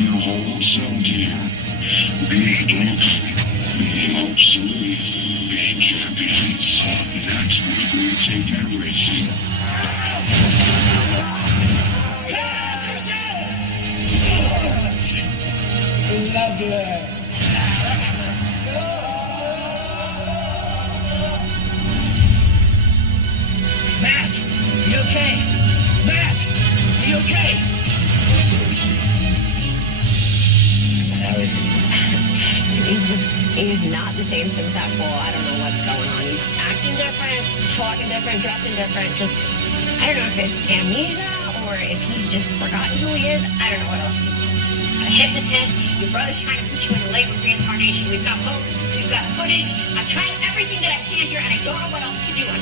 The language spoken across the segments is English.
your whole self here. Be absolutely be champions. That's what we take everything. Lovely. Matt, are you okay? Matt, are you okay? He's not the same since that fall. I don't know what's going on. He's acting different, talking different, dressing different. Just, I don't know if it's amnesia or if he's just forgotten who he is. I don't know what else to do. A hypnotist, your brother's trying to put you in the labor of reincarnation. We've got books, we've got footage. I've tried everything that I can here, and I don't know what else to do. I'm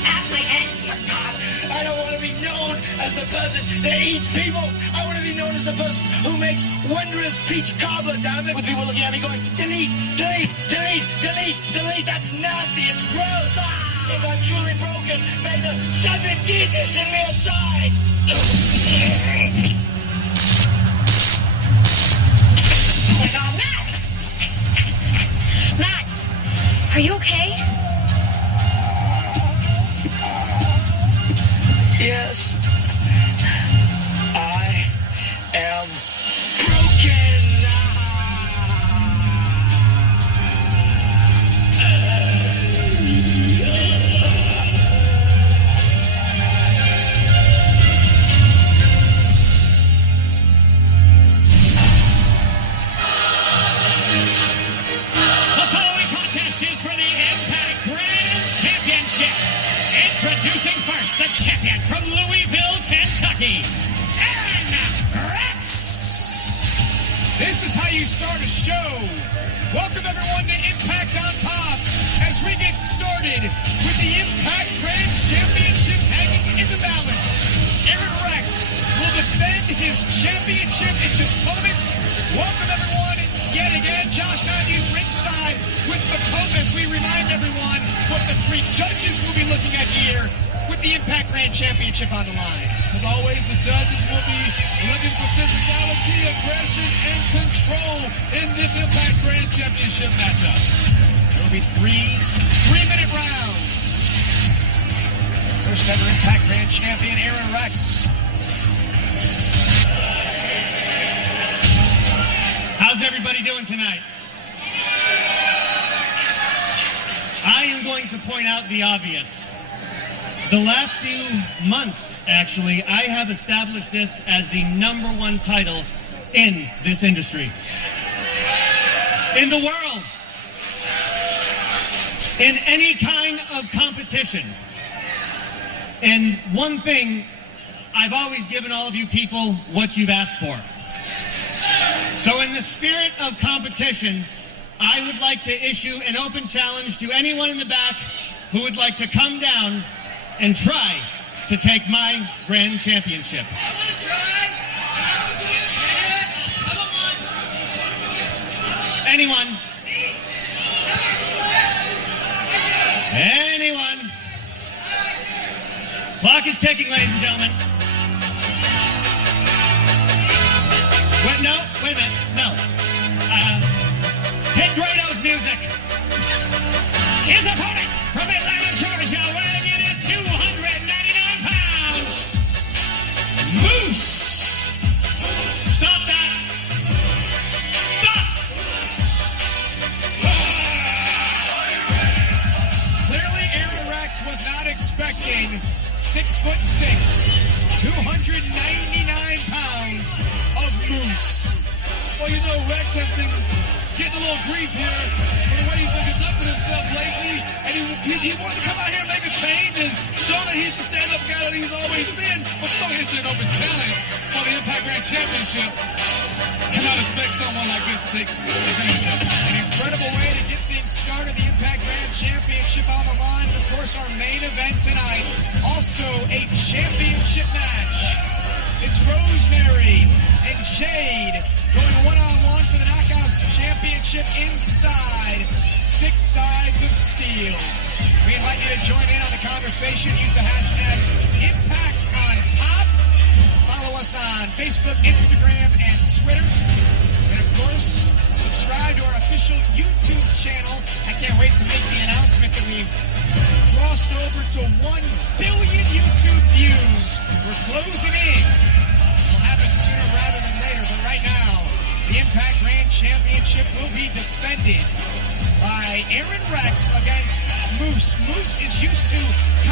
at my end here. God, I don't want to be known as the person that eats people. I want to be known as the person who makes wondrous peach cobbler, damn it. With people looking at me going, delete, delete, delete, delete, delete. That's nasty. It's gross. Ah! If I'm truly broken, may the seven Jesus in me aside. Oh my God, Matt! Matt, are you okay? Yes, I am broken. The following contest is for the iMPACT Grand Championship. Introducing first the champion from Louisville, Kentucky, Aaron Rex. This is how you start a show. Welcome everyone to iMPACT on Pop as we get started with the iMPACT Grand Championship hanging in the balance. Aaron Rex will defend his championship in just moments. Welcome everyone yet again. Josh Matthews ringside with the Pope as we remind everyone what the three judges will be looking at here with the iMPACT Grand Championship on the line. As always, the judges will be looking for physicality, aggression, and control in this iMPACT Grand Championship matchup. There will be three-minute rounds. First ever iMPACT Grand Champion, Aaron Rex. How's everybody doing tonight? I am going to point out the obvious. The last few months, actually, I have established this as the #1 title in this industry. In the world. In any kind of competition. And one thing, I've always given all of you people what you've asked for. So in the spirit of competition, I would like to issue an open challenge to anyone in the back who would like to come down and try to take my grand championship. Anyone? Anyone? Clock is ticking, ladies and gentlemen. Wait, no, wait a minute, no. Hit Grado's music. His opponent from Atlanta, Georgia, weighing in at 299 pounds. Moose. Stop that. Stop. Clearly, Aaron Rex was not expecting 6'6", 299 pounds of Moose. Well, you know, Rex has been getting a little grief here for the way he's been conducting himself lately, and he wanted to come out here and make a change and show that he's the stand-up guy that he's always been, but still issue an open challenge for the iMPACT Grand Championship. Cannot expect someone like this to take advantage of it. An incredible way to get things started, the iMPACT Grand Championship on the line, and of course our main event tonight, also a championship match. It's Rosemary and Jade going one-on-one for the Knockouts Championship inside 6 Sides of Steel. We invite you to join in on the conversation. Use the hashtag IMPACTOnPop. Follow us us on Facebook, Instagram, and Twitter. And of course, subscribe to our official YouTube channel. I can't wait to make the announcement that we've crossed over to 1 billion YouTube views. We're closing in. We'll have it sooner rather than later, but right now, the Impact Grand Championship will be defended by Aaron Rex against Moose. Moose is used to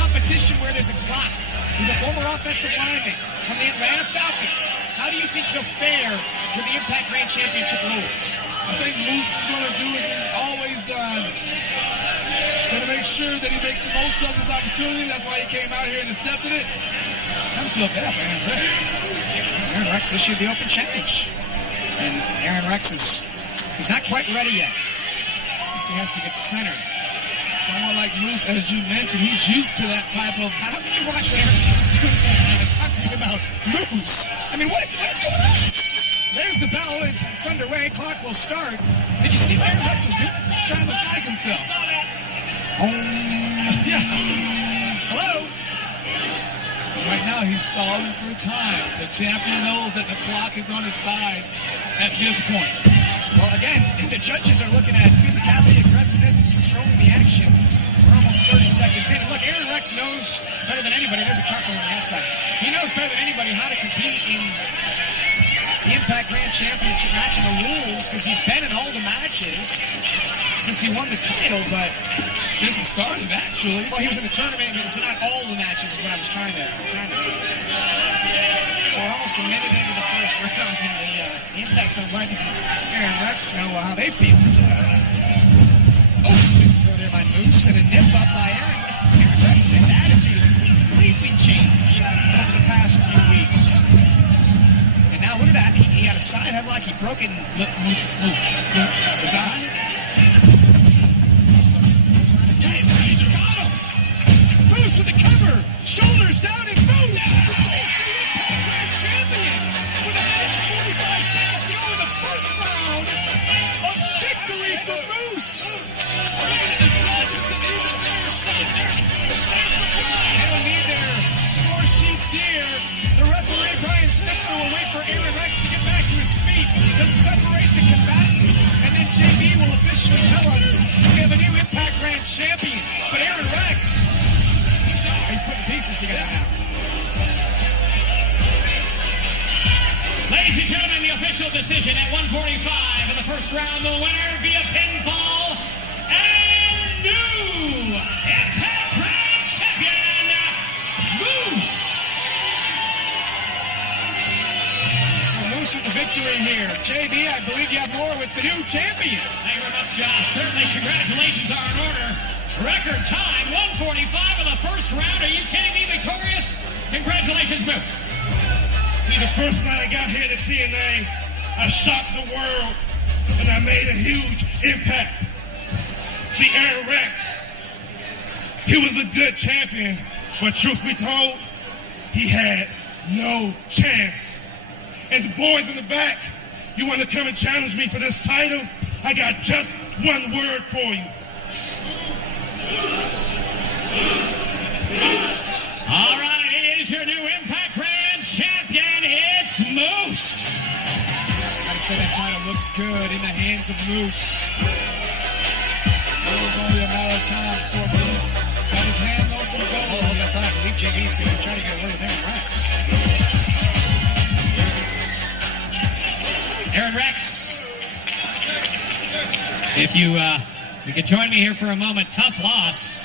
competition where there's a clock. He's a former offensive lineman from the Atlanta Falcons. How do you think he'll fare with the Impact Grand Championship rules? I think Moose is going to do as he's always done. He's going to make sure that he makes the most of this opportunity. That's why he came out here and accepted it. I feel bad for Aaron Rex. Aaron Rex issued the open challenge. And Aaron Rex he's not quite ready yet. He has to get centered. Someone like Moose, as you mentioned, he's used to that type of... How can you watch what Aaron Rex is doing and talk to me about Moose? I mean, what is going on? There's the bell. It's underway. Clock will start. Did you see what Aaron Rex was doing? He's trying to psych himself. Yeah. Hello? Right now, he's stalling for time. The champion knows that the clock is on his side at this point. Well, again, the judges are looking at physicality, aggressiveness, and controlling the action. We're almost 30 seconds in. And look, Aaron Rex knows better than anybody. There's a cartwheel on the outside. He knows better than anybody how to compete in the Impact Grand Championship match and the rules, because he's been in all the matches since he won the title, but... Since it started, actually. Well, he was in the tournament, so not all the matches is what I was trying to say. So we're almost a minute into the first round, and the Impact's on letting Aaron Rex know how they feel. Oh, big throw there by Moose, and a nip up by Aaron. Aaron Rex, his attitude has completely changed over the past few weeks. And now look at that, he got a side headlock, he broke it, and Moose, his eyes. Moose with the cover, shoulders down, and Moose is the Impact Grand Champion with a minute and 45 seconds to go in the first round of victory for Moose. Look at the judges, and even they're surprised. They don't need their score sheets here. The referee, Brian Snicker, will wait for Aaron Rex to get back to his feet. They'll separate the combatants, and then JB will officially tell us we have a new Impact Grand Champion. But Aaron Rex, he's putting pieces together now. Ladies and gentlemen, the official decision at 1:45 in the first round, the winner via pinfall and new Impact Grand Champion, Moose. So Moose with the victory here. JB, I believe you have more with the new champion. Thank you very much, Josh. Certainly, congratulations are in order. Record time, 1:45 of the first round. Are you kidding me? Victorious? Congratulations, Moose. See, the first night I got here to TNA, I shocked the world, and I made a huge impact. See, Aaron Rex, he was a good champion, but truth be told, he had no chance. And the boys in the back, you want to come and challenge me for this title? I got just one word for you. All right, he is your new Impact Grand Champion. It's Moose. Gotta say that title looks good in the hands of Moose. It was only a matter of time before Moose got his hand on some gold. Oh, hold that thought. I believe JB's gonna try to get away with Aaron Rex. Aaron Rex, if you could join me here for a moment. Tough loss.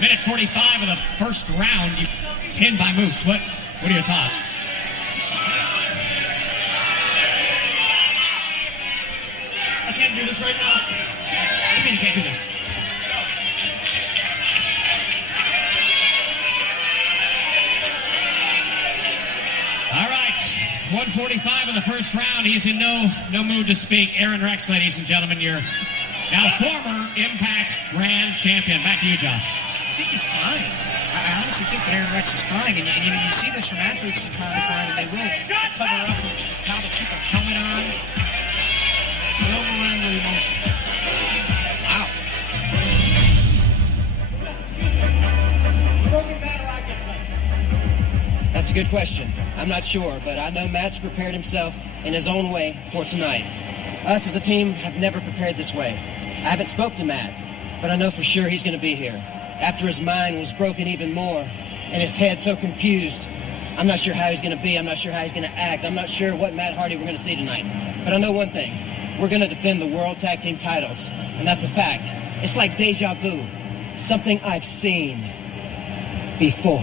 Minute 45 of the first round. You pinned by Moose. What are your thoughts? I can't do this right now. What do you mean you can't do this? All right, 1:45 of the first round. He's in no mood to speak. Aaron Rex, ladies and gentlemen, your now former Impact Grand Champion. Back to you, Josh. I think he's crying. I honestly think that Aaron Rex is crying, and you see this from athletes from time to time, and they will cover up how they keep their helmet on. An overwhelming emotion. Wow. That's a good question. I'm not sure, but I know Matt's prepared himself in his own way for tonight. Us as a team have never prepared this way. I haven't spoke to Matt, but I know for sure he's going to be here. After his mind was broken even more, and his head so confused, I'm not sure how he's going to be. I'm not sure how he's going to act. I'm not sure what Matt Hardy we're going to see tonight. But I know one thing. We're going to defend the World Tag Team titles, and that's a fact. It's like deja vu. Something I've seen before.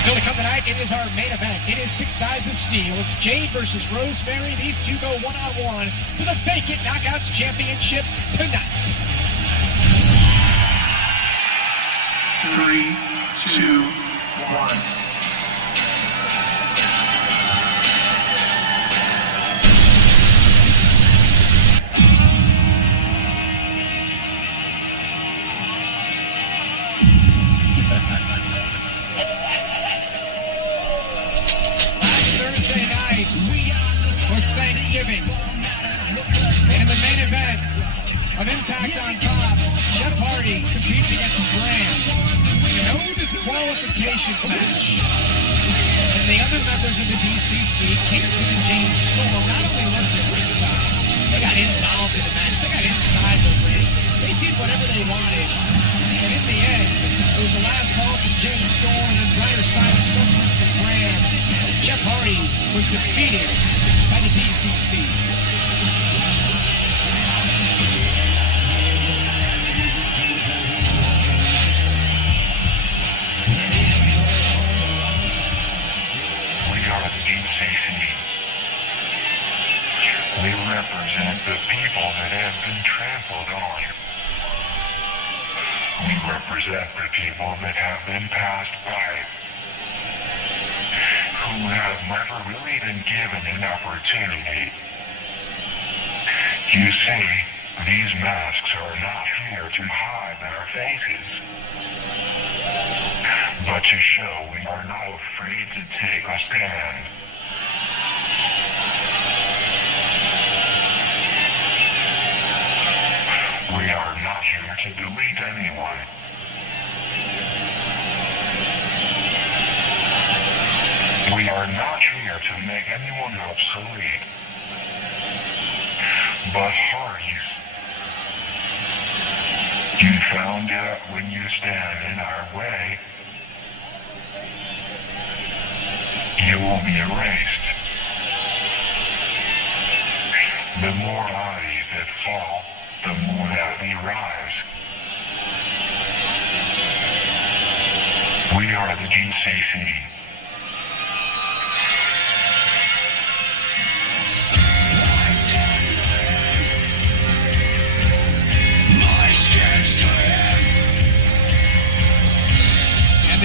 Still to come tonight, it is our main event. It is 6 sides of steel. It's Jade versus Rosemary. These two go one-on-one for the vacant Knockouts Championship tonight. 3, 2, 1. Thanksgiving. And in the main event of Impact on Pop, Jeff Hardy competing against Bram. No disqualifications match. And the other members of the DCC, Kingston and James Storm, not only left at ringside, they got involved in the match. They got inside the ring. They did whatever they wanted. And in the end, it was a last call from James Storm and then brighter side of suffering from Bram. Jeff Hardy was defeated by the DCC. We are the DCC. We represent the people that have been trampled on. We represent the people that have been passed by, who have never really been given an opportunity. You see, these masks are not here to hide our faces, but to show we are not afraid to take a stand. We are not here to delete anyone. We are not here to make anyone obsolete, but Hardys. You found out when you stand in our way, you will be erased. The more bodies that fall, the more that we rise. We are the GCC.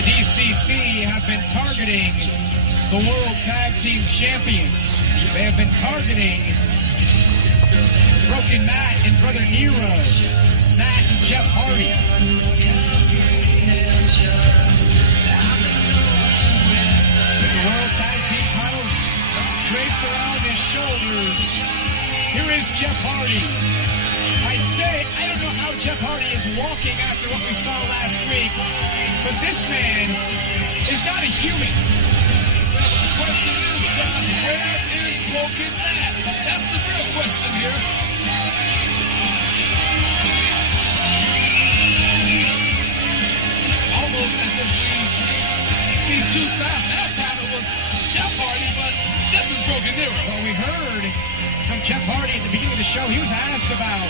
DCC have been targeting the World Tag Team Champions. They have been targeting Broken Matt and Brother Nero, Matt and Jeff Hardy. With the World Tag Team titles draped around his shoulders, here is Jeff Hardy. I'd say, I don't know how Jeff Hardy is walking after what we saw last week, but this man is not a human. Yeah, but the question is, Josh, where is Broken Matt? That's the real question here. It's almost as if we see two sides. Last time it was Jeff Hardy, but this is Broken Nero. Well, we heard from Jeff Hardy at the beginning of the show. He was asked about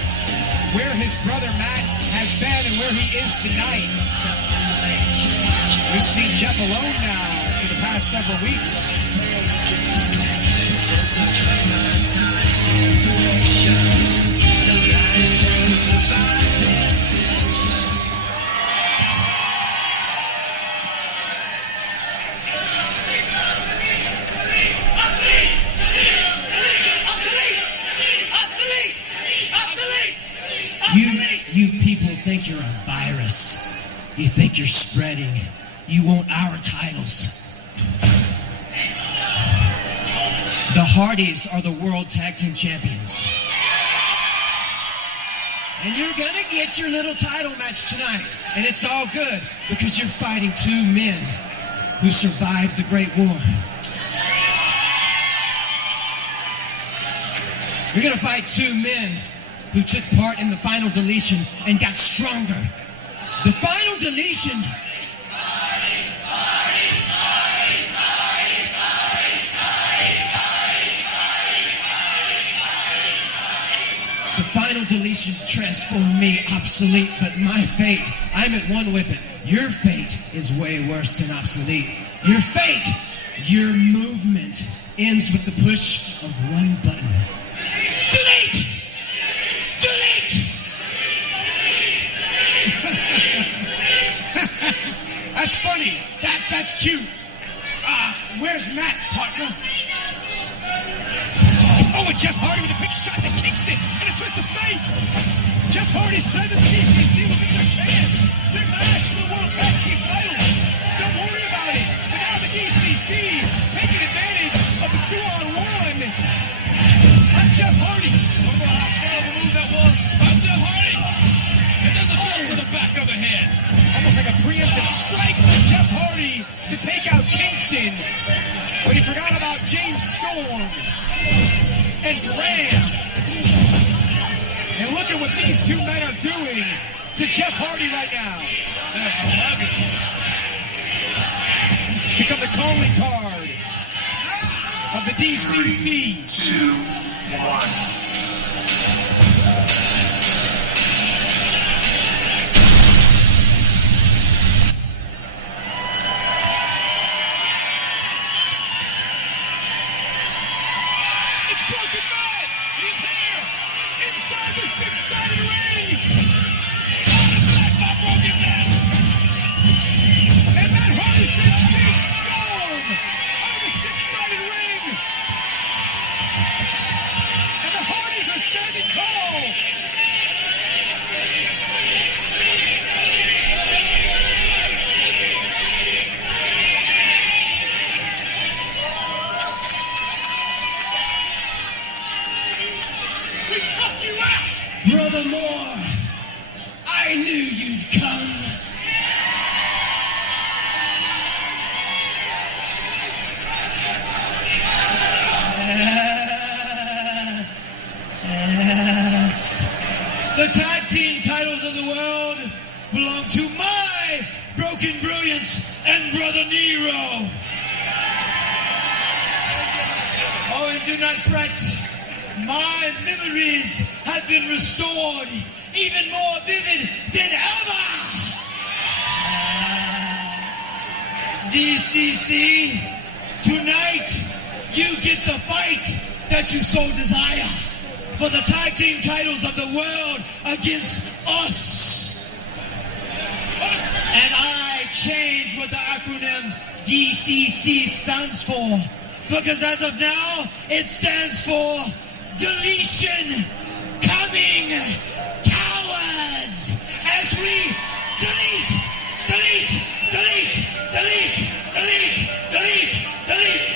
where his brother Matt has been and where he is tonight. We've seen Jeff alone now for the past several weeks. You people think you're a virus. You think you're spreading. You want our titles. The Hardys are the World Tag Team Champions. And you're gonna get your little title match tonight. And it's all good because you're fighting two men who survived the Great War. You're gonna fight two men who took part in the final deletion and got stronger. The final deletion. The final deletion transformed me obsolete, but my fate, I'm at one with it. Your fate is way worse than obsolete. Your fate, your movement ends with the push of one button. Delete! Delete! That's funny. That's cute. Where's Matt, partner? Oh, and Jeff Hardy with a quick shot to Kingston and a twist of fate. Jeff Hardy said that the DCC will get their chance, their match for the World Tag Team titles. Don't worry about it. But now the DCC taking advantage of the 2-on-1 on Jeff Hardy. Remember how small of a move that was by Jeff Hardy? And there's a blow to the back of the head. Almost like a preemptive strike from Jeff Hardy to take out Kingston. But he forgot about James Storm and Graham. And look at what these two men are doing to Jeff Hardy right now. That's a nugget. It's become the calling card of the DCC. 3, 2, 1. It's Broken Matt. He's here inside the six-sided ring. Sound effect by Broken Man. And Matt Hardy sends James Storm out of the six-sided ring. And the Hardys are standing tall. We took you out. Brother Moore, I knew you'd come. Yes. The tag team titles of the world belong to my Broken Brilliance and Brother Nero. Oh, and do not fret. My memories have been restored, even more vivid than ever. DCC, tonight you get the fight that you so desire for the tag team titles of the world against us. And I change what the acronym DCC stands for, because as of now, it stands for Deletion Coming Cowards, as we delete, delete, delete, delete, delete, delete, delete.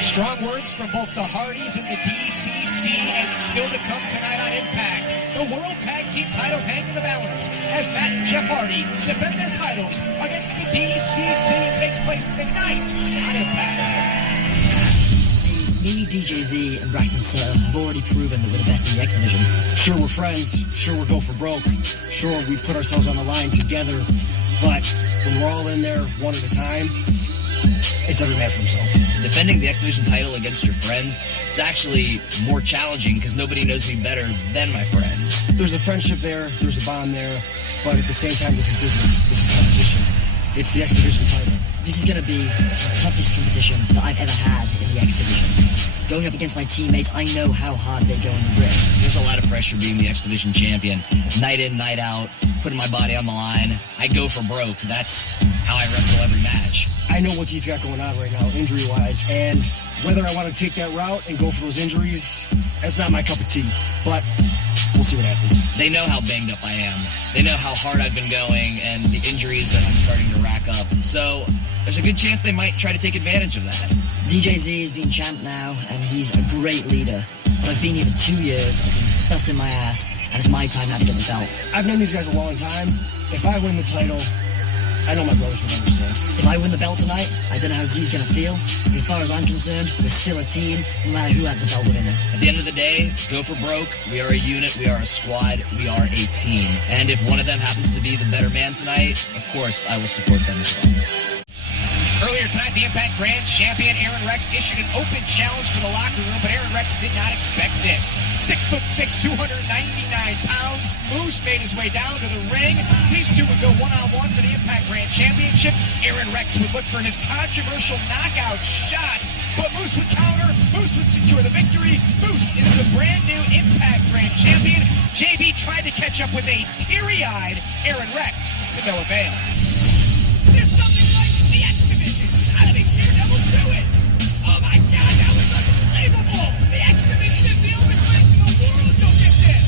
Strong words from both the Hardys and the DCC, and still to come tonight on Impact. The World Tag Team titles hang in the balance as Matt and Jeff Hardy defend their titles against the DCC. It takes place tonight on Impact. Me, DJ Z, and Braxton Sutter have already proven that we're the best in the X Division. Sure, we're friends. Sure, we'll go for broke. Sure, we put ourselves on the line together. But when we're all in there one at a time, it's every man for himself. Defending the X Division title against your friends, it's actually more challenging because nobody knows me better than my friends. There's a friendship there, there's a bond there, but at the same time, this is business. This is competition. It's the X Division title. This is going to be the toughest competition that I've ever had in the X Division. Going up against my teammates, I know how hard they go in the grip. There's a lot of pressure being the X Division champion. Night in, night out, putting my body on the line. I go for broke. That's how I wrestle every match. I know what he's got going on right now, injury-wise, and whether I want to take that route and go for those injuries, that's not my cup of tea. But we'll see what happens. They know how banged up I am. They know how hard I've been going and the injuries that I'm starting to rack up. So there's a good chance they might try to take advantage of that. DJZ is being champ now, and he's a great leader. But I've been here for 2 years, I've been busting my ass, and it's my time now to get the belt. I've known these guys a long time. If I win the title, I know my brothers would understand. If I win the belt tonight, I don't know how Z's gonna feel. As far as I'm concerned, we're still a team, no matter who has the belt within us. At the end of the day, go for broke. We are a unit, we are a squad, we are a team. And if one of them happens to be the better man tonight, of course, I will support them as well. Earlier tonight, the Impact Grand Champion Aaron Rex issued an open challenge to the locker room, but Aaron Rex did not expect this. 6'6", 299 pounds. Moose made his way down to the ring. These two would go one-on-one for the Impact Grand Championship. Aaron Rex would look for his controversial knockout shot, but Moose would counter. Moose would secure the victory. Moose is the brand new Impact Grand Champion. JB tried to catch up with a teary-eyed Aaron Rex to no avail. There's nothing like the X Division. How do these Daredevils do it? Oh my God, that was unbelievable. The X Division is the only place in the world you'll get this.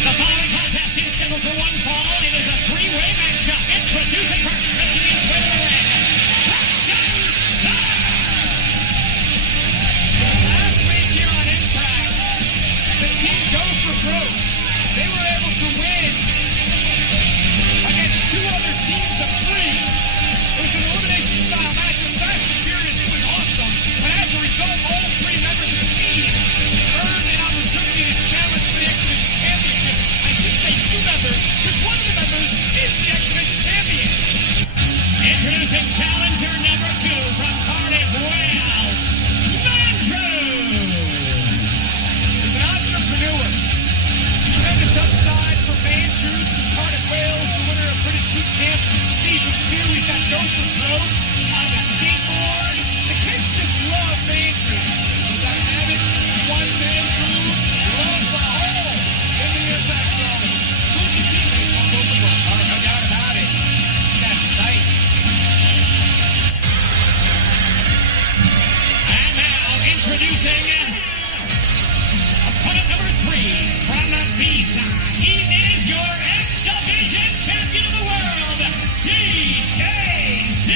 The following contest is scheduled for one fall. It is a three-way matchup. Introducing first, making his way to the ring, Braxton Sutter. Last week here on Impact, the team Go For Broke, they were able to win against two other teams of three. It was an elimination style match. It was fast and furious. It was awesome. But as a result, all three members of the team earned an opportunity to challenge for the X Division Championship. I should say two members, because one of the members is the X Division Champion. Introducing challenger number 2 from Cardiff, Wales, Mandrews. He's an entrepreneur. Tremendous upside for Mandrews from Cardiff, Wales, the winner of British Boot Camp Season 2. He's got Go For Broke on the skateboard. The kids just love Mandrews. The dynamic one-man crew love the whole in the Impact Zone. Including his teammates on Go For Broke. Oh, no doubt about it. These guys are tight. And now introducing opponent number 3 from the B-side. He is your X Division Champion of the World, DJZ.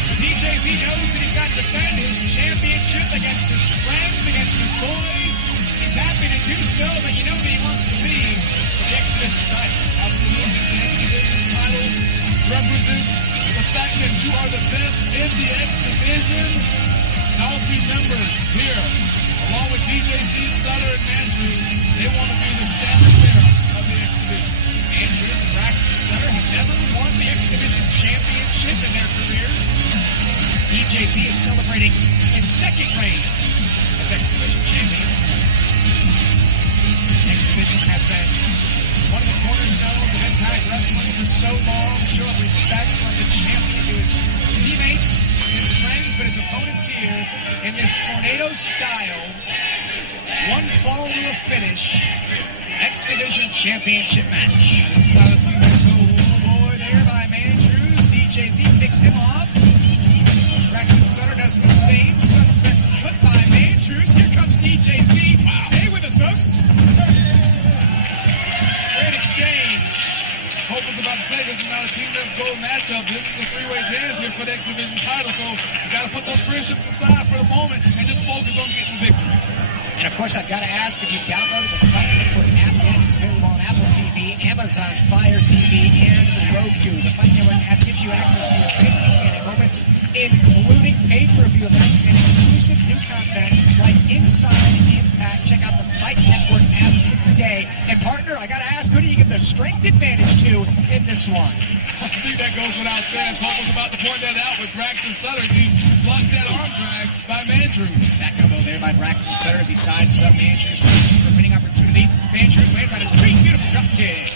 So DJZ knows that he's got to defend his championship against his friends, against his boys. He's happy to do so, but you know that he wants to lead the X Division title. Absolutely. The X Division title represents the fact that you are the best in the X Division. All three members here, along with DJZ, Sutter, and Andrews, they want to be the standard bearer of the X Division. Andrews and Braxton Sutter have never won the X Division Championship in their careers. DJZ is celebrating his second reign as X Division Champion. X Division has been one of the cornerstones of Impact Wrestling for so long, showing respect from the champion to his teammates, his friends, but his opponents here in this tornado style, one fall to a finish, X Division Championship match. This is how the team has go. Boy there by Mandrews. DJZ picks him off. Braxton Sutter does the same. Sunset flip by Mandrews. Here comes DJZ. Stay with us, folks. Great exchange. Hope was about to say this is not a team that's gold matchup. This is a three-way dance here for the X Division title. So you got to put those friendships aside for the moment and just focus on getting the victory. And of course, I've got to ask if you've downloaded the Fight Network app yet. It's available on Apple TV, Amazon Fire TV, and Roku. The Fight Network app gives you access to your favorite TNA moments, including pay-per-view events and exclusive new content like Inside Impact. Check out the Fight Network app today. And partner, I got to ask, who do you give the strength advantage to in this one? I think that goes without saying. Pope was about to point that out with Braxton Sutter as he blocked that arm drag by Mandrews. Back elbow there by Braxton Sutter as he sizes up Mandrews for a winning opportunity. Mandrews lands on a sweet, beautiful drop kick.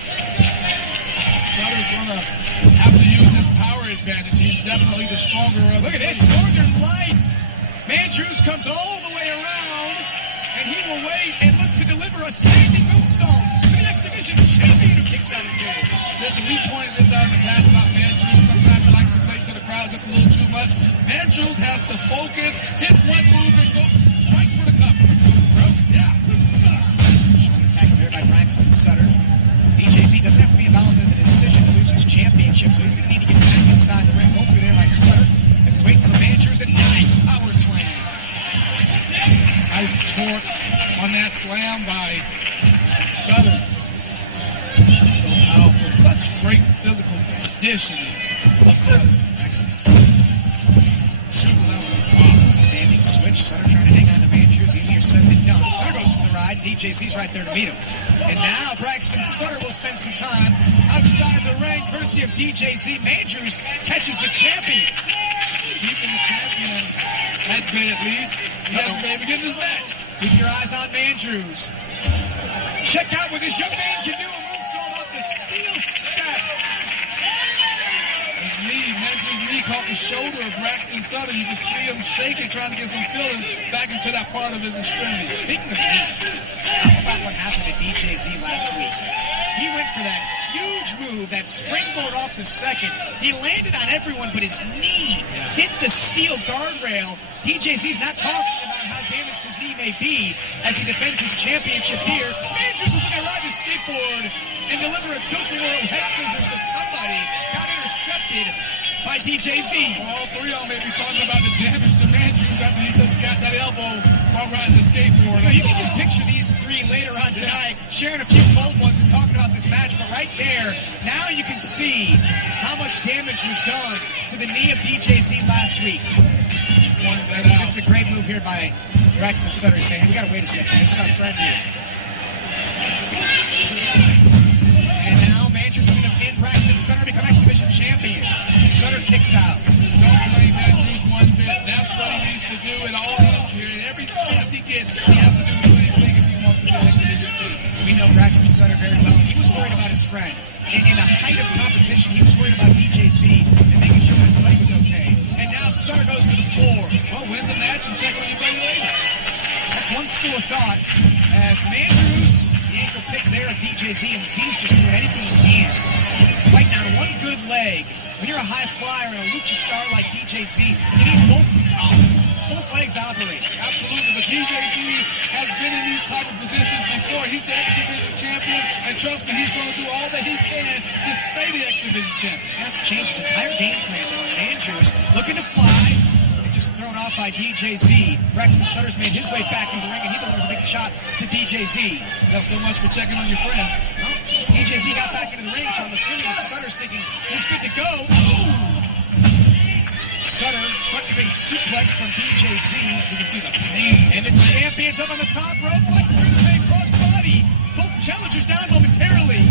Sutter's going to have to use his power advantage. He's definitely the stronger of the Look at this, Northern Lights. Mandrews comes all the way around, and he will wait and look to deliver a standing moonsault to the X Division champion who kicks out at two. Listen, we pointed this out in the past about Mandrews. Sometimes he likes to likes to play to the crowd just a little too much. Andrews has to focus, hit one move, and go right for the cover. Broke? Yeah. Shoulder tackle there by Braxton Sutter. DJZ doesn't have to be involved in the decision to lose his championship, so he's going to need to get back inside the ring. Hopefully there by Sutter. He's waiting for Andrews. A nice power slam. Nice torque on that slam by Sutter. So powerful. Such great physical conditioning of Sutter. Braxton's standing switch. Sutter trying to hang on to Andrews. Easier said than done. Sutter goes for the ride. DJZ's right there to meet him. And now Braxton Sutter will spend some time outside the ring, courtesy of DJZ. Andrews catches the champion. Keeping the champion at bay at least. He hasn't been able to get in this match. Keep your eyes on Andrews. Check out what this young man can do. A moonsault off the steel steps. His knee, Andrews' knee caught the shoulder of Braxton Sutter. You can see him shaking, trying to get some feeling back into that part of his extremity. Speaking of knees, how about what happened to DJZ last week? He went for that huge move, that springboard off the second. He landed on everyone, but his knee hit the steel guardrail. DJZ's not talking about how damaged his knee may be as he defends his championship here. Andrews was going to ride the skateboard and deliver a tilt-a-whirl head scissors to somebody. Got intercepted by DJZ. All three of them may be talking about the damage to Andrews after he just got that elbow while riding the skateboard. You can just picture these three later on tonight sharing a few cold ones and talking about this match, but right there, now you can see how much damage was done to the knee of DJZ last week. This is a great move here by Braxton Sutter saying, hey, we gotta wait a second, this is our friend here. And now Andrews is going to pin Braxton Sutter to become X Division champion. Sutter kicks out. Don't blame Andrews one bit. That's what he needs to do at all ends here. And every chance he gets, he has to do the same thing if he wants to be X Division champion. We know Braxton Sutter very well, and he was worried about his friend. In the height of competition, he was worried about DJZ and making sure that his buddy was okay. And now Sutter goes to the floor. Well, win the match and check on your buddy later. That's one school of thought. As Andrews, the ankle pick there of DJZ, and Z's just doing anything he can. Fighting on one good leg. When you're a high flyer and a lucha star like DJZ, you need both legs to operate. Absolutely, but DJZ has been in these type of positions before. He's the X Division champion, and trust me, he's going to do all that he can to stay the X Division champion. He have to change his entire game plan though. And Andrews looking to fly, and just thrown off by DJZ. Braxton Sutter's made his way back into the ring, and he delivers a big shot to DJZ. That's so much for checking on your friend. Well, DJZ got back into the ring, so I'm assuming that Sutter's thinking he's good to go. Oh! Sutter, front face suplex from DJZ. You can see the pain. And the champion's up on the top rope, fighting through the pain, cross body. Both challengers down momentarily.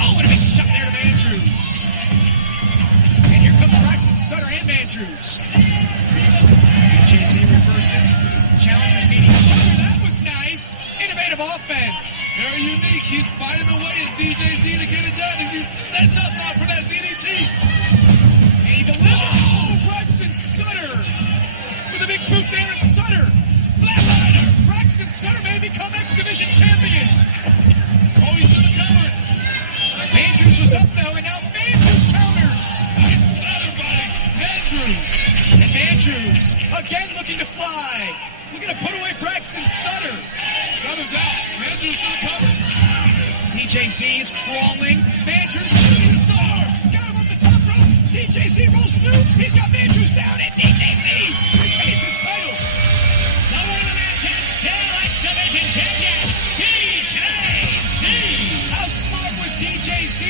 Oh, and a big shot there to Andrews. And here comes Braxton Sutter and Andrews. DJZ reverses. Challengers meeting each other. That was nice. Innovative offense. Very unique. He's fighting away as DJZ to get it done. He's setting up now for that ZDT. He delivers. Oh, Braxton Sutter with a big boot there, and Sutter, flatliner. Braxton Sutter may become X Division champion. Oh, he should have covered. Andrews was up though, and now Andrews counters. Nice Sutter body. Andrews. And Andrews again looking to fly, looking to put away Braxton Sutter. Sutter's out. Andrews should have covered. DJZ is crawling. Andrews shooting star. Got him up the top rope. DJZ rolls through. He's got Andrews down, and DJZ retains his title. The winner of the match and still X Division champion, DJZ. How smart was DJZ?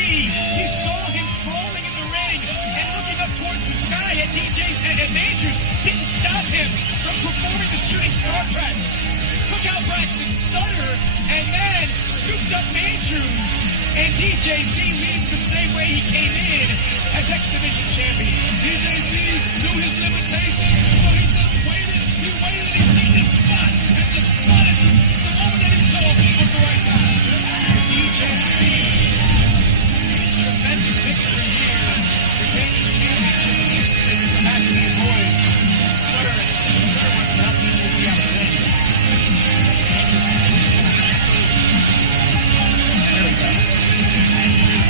You saw him crawling in the ring and looking up towards the sky at Andrews. Didn't stop him from performing the shooting star press. Took out Braxton Sutter and then scooped up Andrews. And DJZ leaves the same way he came in as X Division champion. DJZ knew his limitations, so he just waited. He picked his spot, and the spot at the moment that he chose was the right time. So DJZ, tremendous victory here. Retained his championship and he's back to the boys. Sutter wants to help DJZ out of the ring. Andrews is there we go.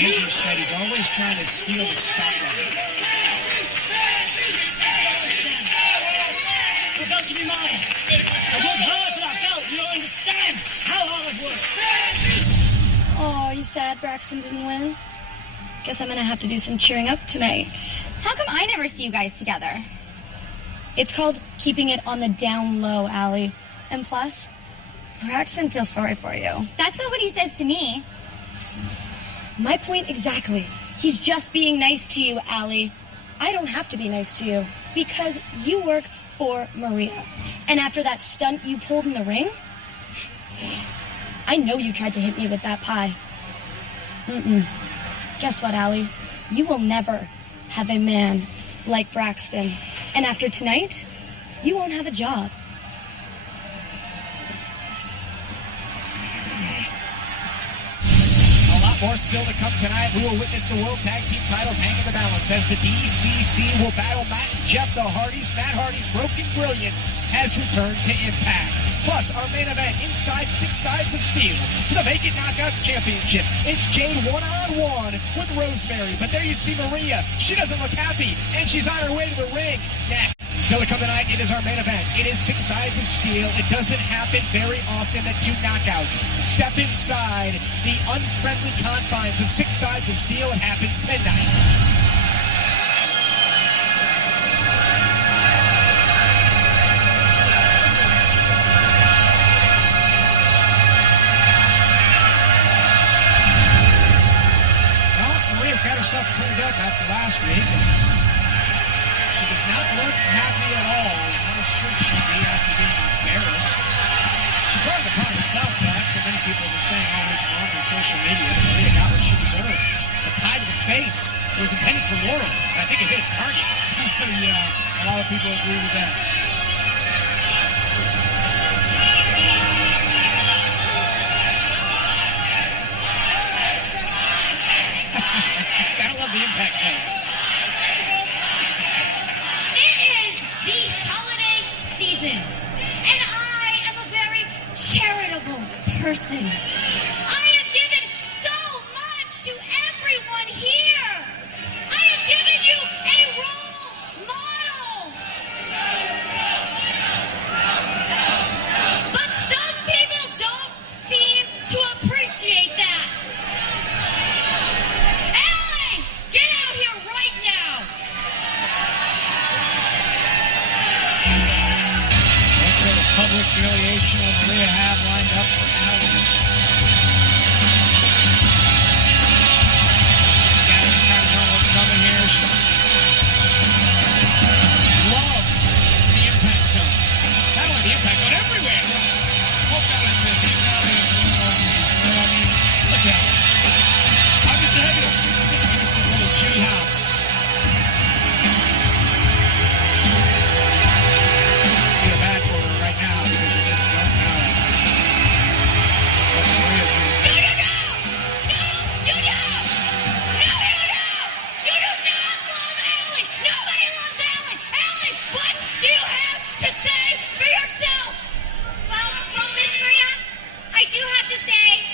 Andrew said he's always trying to steal the spotlight. The belt should be mine. I worked hard for that belt. You don't understand how hard I've worked. Oh, are you sad Braxton didn't win? Guess I'm gonna have to do some cheering up tonight. How come I never see you guys together? It's called keeping it on the down low, Allie. And plus, Braxton feels sorry for you. That's not what he says to me. My point exactly. He's just being nice to you, Allie. I don't have to be nice to you because you work for Maria. And after that stunt you pulled in the ring, I know you tried to hit me with that pie. Guess what, Allie? You will never have a man like Braxton. And after tonight, you won't have a job. More still to come tonight. We will witness the World Tag Team titles hang in the balance as the BCC will battle Matt and Jeff the Hardys. Matt Hardy's Broken Brilliance has returned to Impact. Plus, our main event inside Six Sides of Steel for the Vacant Knockouts Championship. It's Jade one-on-one with Rosemary. But there you see Maria. She doesn't look happy, and she's on her way to the ring. Still to come tonight, it is our main event. It is Six Sides of Steel. It doesn't happen very often that two knockouts step inside the unfriendly confines of Six Sides of Steel. It happens tonight. Maria's got herself cleaned up after last week. She does not look happy at all, and nor should she be after being embarrassed. She brought it upon herself, though. That's what many people have been saying all week long on social media. Maria got what she deserved. The pie to the face was intended for Laurel, and I think it hit its target. Yeah, a lot of people agree with that. Gotta love the Impact Zone. And I am a very charitable person. I have given so much to everyone here. I have given you a role model. But some people don't seem to appreciate that. Ellen, get out here right now. Sort of public humiliation will Maria have lined up for Allen. Allen's kind of knowing what's coming here. She's loved the Impact Zone. Not only the Impact Zone, everywhere. Hope that has been beaten out of his room. You know what I mean? Look at him. How could you hate him? Innocent little Judy House. Bad for her right now because you just don't know what Maria's going to do. No! You don't! No, you don't! You do not love Allie! Nobody loves Allie! Allie, what do you have to say for yourself? Well, Miss Maria, I do have to say,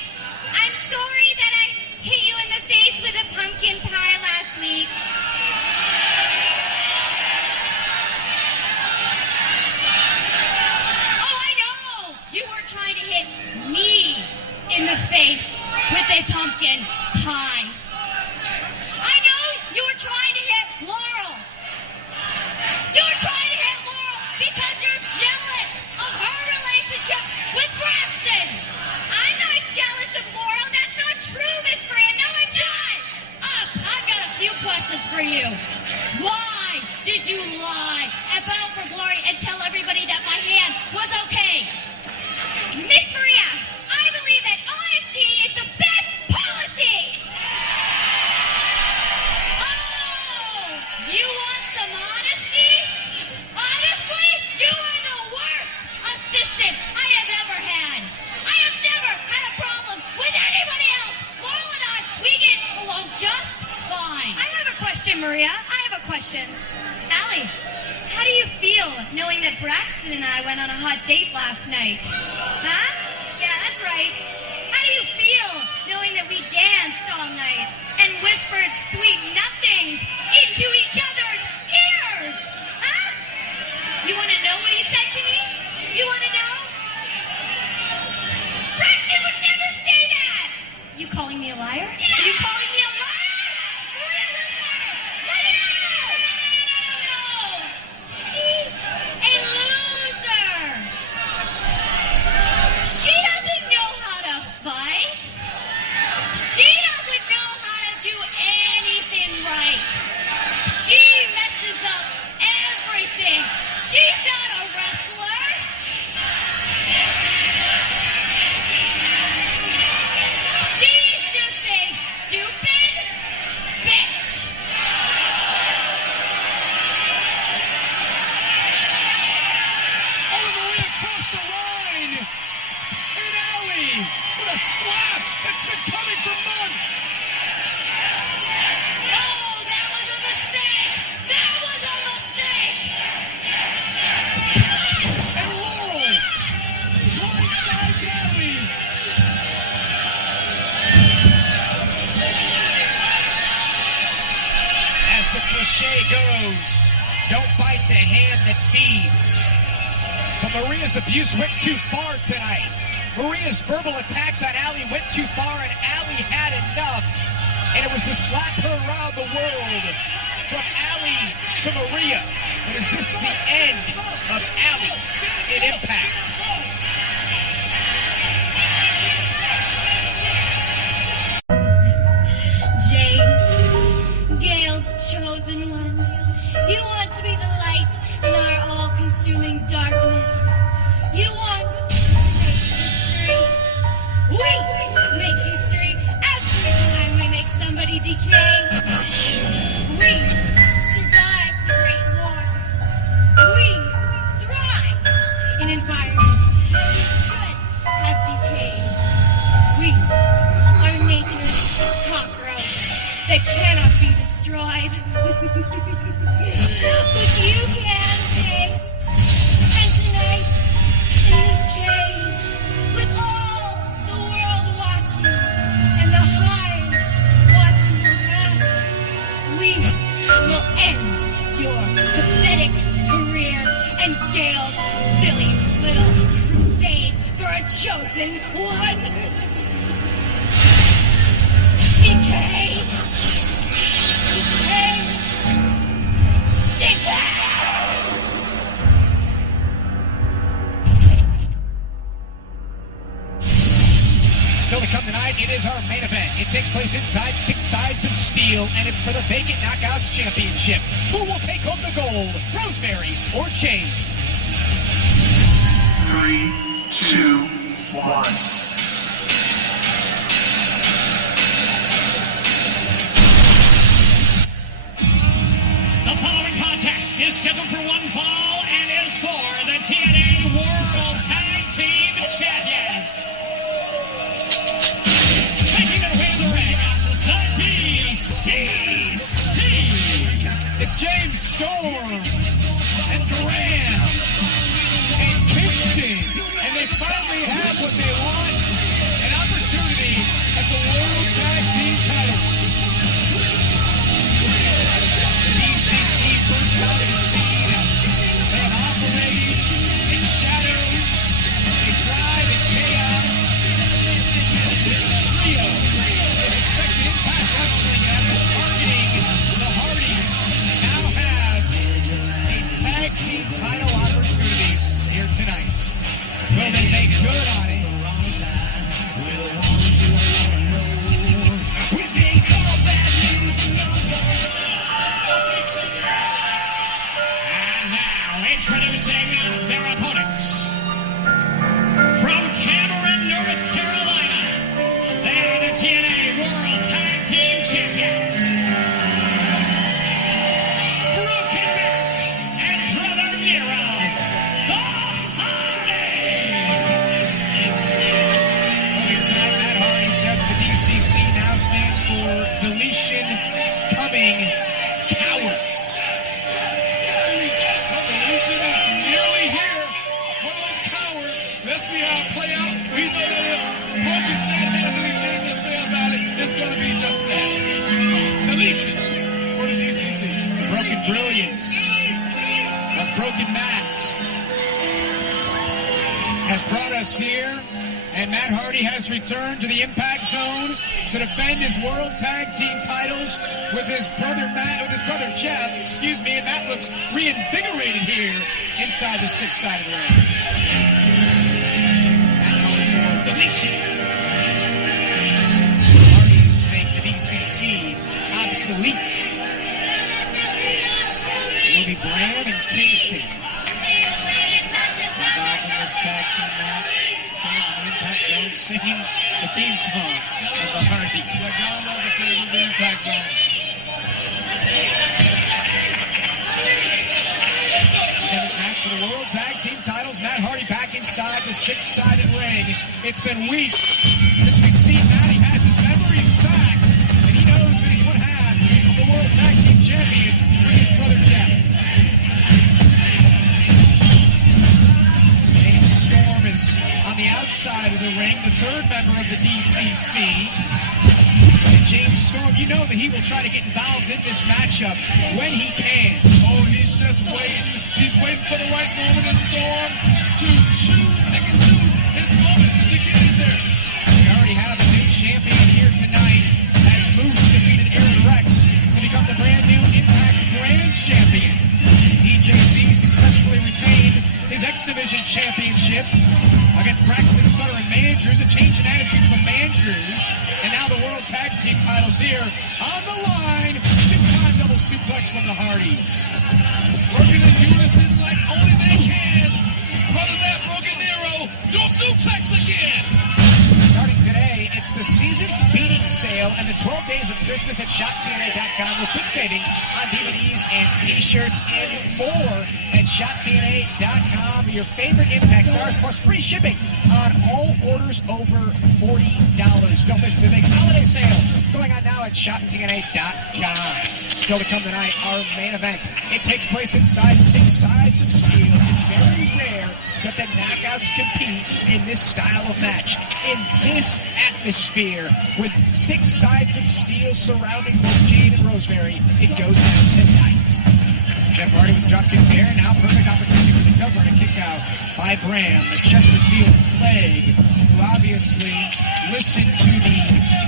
I'm sorry that I hit you in the face with a pumpkin pie last week. Trying to hit me in the face with a pumpkin pie. I know you were trying to hit Laurel. You were trying to hit Laurel because you're jealous of her relationship with Braxton. I'm not jealous of Laurel. That's not true, Miss Maria. No, I'm Shut up! I've got a few questions for you. Why did you lie at Bound for Glory and tell everybody that my hand was okay? Miss Maria, I believe that honesty is the best policy! Oh! You want some honesty? Honestly, you are the worst assistant I have ever had. I have never had a problem with anybody else. Laurel and I, we get along just fine. I have a question, Maria. I have a question. Allie, how do you feel knowing that Braxton and I went on a hot date last night? Huh? Yeah, that's right. How do you feel knowing that we danced all night and whispered sweet nothings into each other's ears? Huh? You want to know what he said to me? You want to know? Braxton would never say that! You calling me a liar? Yeah. Are you calling me a liar? Maria, look at her! Let it out! No! She's a loser! She doesn't know how to fight. She doesn't know how to do anything right. She messes up everything. She's not a wrestler. She's just a stupid bitch. Oh, Maria crossed the line. And Allie with a slap that's been coming for months. Oh, that was a mistake. That was a mistake. And Laurel blindsides Allie. As the cliche goes, don't bite the hand that feeds. But Maria's abuse went too far tonight. Maria's verbal attacks on Allie went too far, and Allie had enough. And it was to slap her around the world from Allie to Maria. But is this the end of Allie in Impact? Jade, Gale's chosen one. You want to be the light in our all-consuming darkness. You want to make history. We make history every time we make somebody decay. We survive the Great War. We thrive in environments that we should have decayed. We are nature's cockroach that cannot be destroyed. But you can, Jay. And tonight, in this cage, with all the world watching and the hive watching over us, we will end your pathetic career and Gale's silly little crusade for a chosen one. Decay! Decay! Decay! Still to come tonight, it is our main event. It takes place inside 6 sides of steel, and it's for the Vacant Knockouts Championship. Who will take home the gold, Rosemary or Jade? 3, 2, 1. The following contest is scheduled for one fall and is for the TNA World Tag Team Champions. Making their way to the ring, the DCC. It's James Storm and Graham and Kingston. And they finally have what they want, an opportunity at the World Tag Team titles. DCC burst out of the scene. They have operated in shadows. They thrive in chaos. This trio has affected Impact Wrestling and have been targeting the Hardys. Now have a tag team title opportunity here tonight. Will they make good on it? We've been called bad news and And now, introducing their opponents. From Cameron, North Carolina, they are the TNA World Tag Team Champions. Broken Matt and Brother Nero, the Hardys. see how it play out. We know that if Broken Matt has anything to say about it, it's going to be just that. Deletion for the DCC. The Broken Brilliance of Broken Matt has brought us here, and Matt Hardy has returned to the Impact Zone to defend his World Tag Team titles with his brother Jeff, and Matt looks reinvigorated here inside the six-sided ring. Matt calling for deletion. Hardys make the DCC obsolete. It will be Bram and Kingston involved in this tag team match. Fans of the Impact Zone singing the theme song of the Hardys. Yeah, gotta love the fans of the Impact Zone. In this match for the World Tag Team titles, Matt Hardy back inside the six-sided ring. It's been weeks since we've seen Matt. He has his memories back, and he knows that he's one half of the World Tag Team Champions with his brother Jeff. James Storm is on the outside of the ring, the third member of the DCC. And James Storm, you know that he will try to get involved in this matchup when he can. Oh, he's just waiting. He's waiting for the right moment in Storm to pick and choose his moment to get in there. We already have a new champion here tonight as Moose defeated Aaron Rex to become the brand new Impact Grand Champion. DJZ successfully retained his X Division Championship against Braxton Sutter and Mandrews, a change in attitude from Mandrews, and now the World Tag Team titles here on the line. Big-time double suplex from the Hardys. Working in unison like only they can. Brother Matt Broken Nero, do a suplex again. Starting today, it's the season's beating sale and the 12 days of Christmas at ShopTNA.com with big savings on DVDs and T-shirts and more at ShopTNA.com. Your favorite Impact stars plus free shipping on all orders over $40. Don't miss the big holiday sale going on now at ShopTNA.com. Still to come tonight, our main event. It takes place inside six sides of steel. It's very rare that the knockouts compete in this style of match. In this atmosphere, with six sides of steel surrounding both Jade and Rosemary, it goes down tonight. Jeff Hardy with the dropkick there. Now perfect opportunity for the cover and a kick out by Bram, the Chesterfield Plague, who obviously listened to the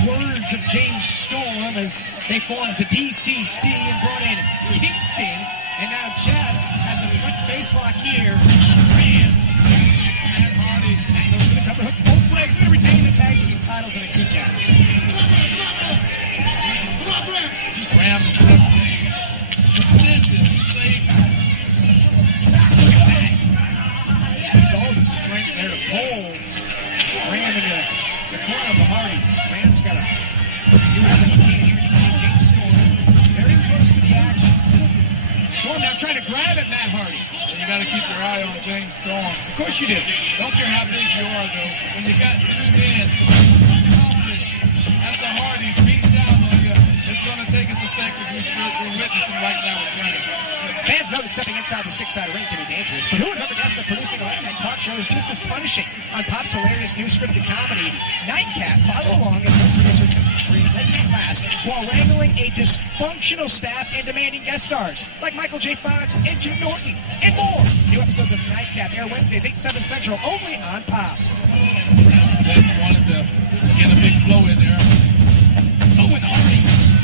words of James Storm as they formed the DCC and brought in Kingston. And now Jeff has a front face lock here on Bram. Matt Hardy. That goes for the cover hook. Both legs going to retain the tag team titles and a kick out. Bram is just in tremendous shape. Look at that. He's used all his strength there to pull Bram into the corner of the Hardys. Bram's got to do whatever he can here. You can see James Storm very close to the action. Storm now trying to grab at Matt Hardy. You got to keep your eye on James Storm. Of course you do. Don't care how big you are, though. When you got two men accomplished as the Hardys beating down on you, it's going to take its effect as we're witnessing right now with Bram. Fans know that stepping inside the six-sided ring can be dangerous, but who would ever guess that producing a late-night talk show is just as punishing? On Pop's hilarious new scripted comedy, Nightcap, follow along as one producer attempts to create late-night laughs while wrangling a dysfunctional staff and demanding guest stars like Michael J. Fox and Jim Norton, and more. New episodes of Nightcap air Wednesdays, 8, 7 Central, only on Pop. Brown just wanted to get a big blow in there. Oh, and the Hardys.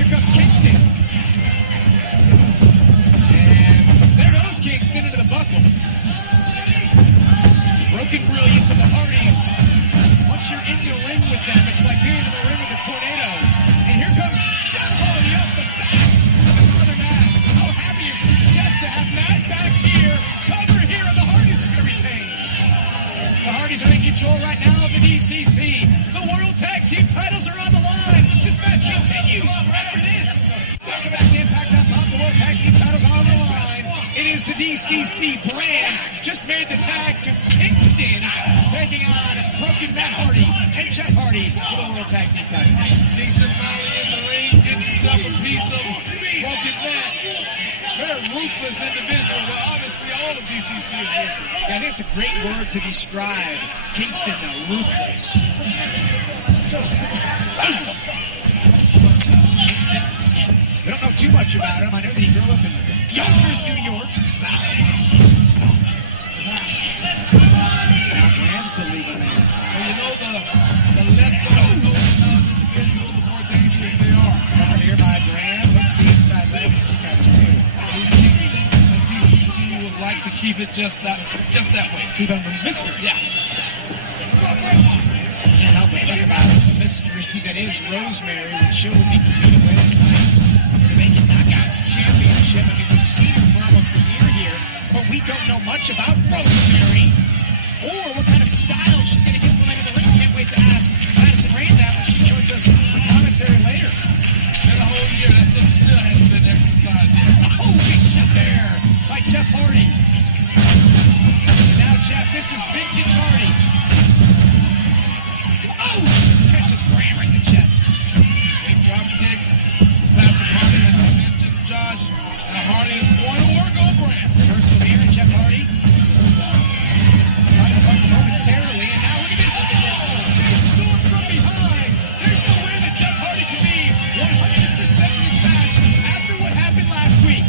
Here comes Kingston. Kingston into the buckle. Broken Brilliance of the Hardys. Once you're in the ring with them, it's like being in the ring with a tornado. And here comes Jeff Hardy off the back of his brother Matt. How happy is Jeff to have Matt back here, cover here, and the Hardys are going to retain. The Hardys are in control right now of the DCC. The World Tag Team titles are on the line. This match continues after this. Welcome back to Impact on Pop. The World Tag Team titles on the line. It is the DCC brand. Just made the tag to Kingston, taking on Broken Matt Hardy and Jeff Hardy for the World Tag Team titles. Kingston finally in the ring, getting himself a piece of Broken Matt. very ruthless individual. Well, obviously all of DCC is ruthless. Yeah, I think it's a great word to describe Kingston, though, ruthless. Kingston, we don't know too much about him. I know that he grew up in Yonkers, New York. Now Bram's the legal man. And you know, the less someone knows about an individual, the more dangerous they are. Cover here by Bram, hooks the inside leg and a kick out of two. Kingston and DCC would like to keep it just that way. Keep him a mystery. Yeah. Can't help but think about the mystery that is Rosemary, which she will be competing with tonight for the Vacant Knockouts Championship. I mean, we've seen her for almost a year here, but we don't know much about Rosemary or what kind of style she's going to implement in the ring. Can't wait to ask Madison Rain that when she joins us for commentary later. In a whole year, that sister still hasn't been exercised yet. Oh, big shot there by Jeff Hardy. And now, Jeff, this is vintage Hardy. Oh, catches Bram right in the chest. Big drop kick. Classic Hardy, as you mentioned, Josh. Now Hardy is going to work on Bram. Reversal here, and Jeff Hardy caught him up momentarily, and now look at this. Jay Storm from behind. There's no way that Jeff Hardy can be 100% in this match after what happened last week.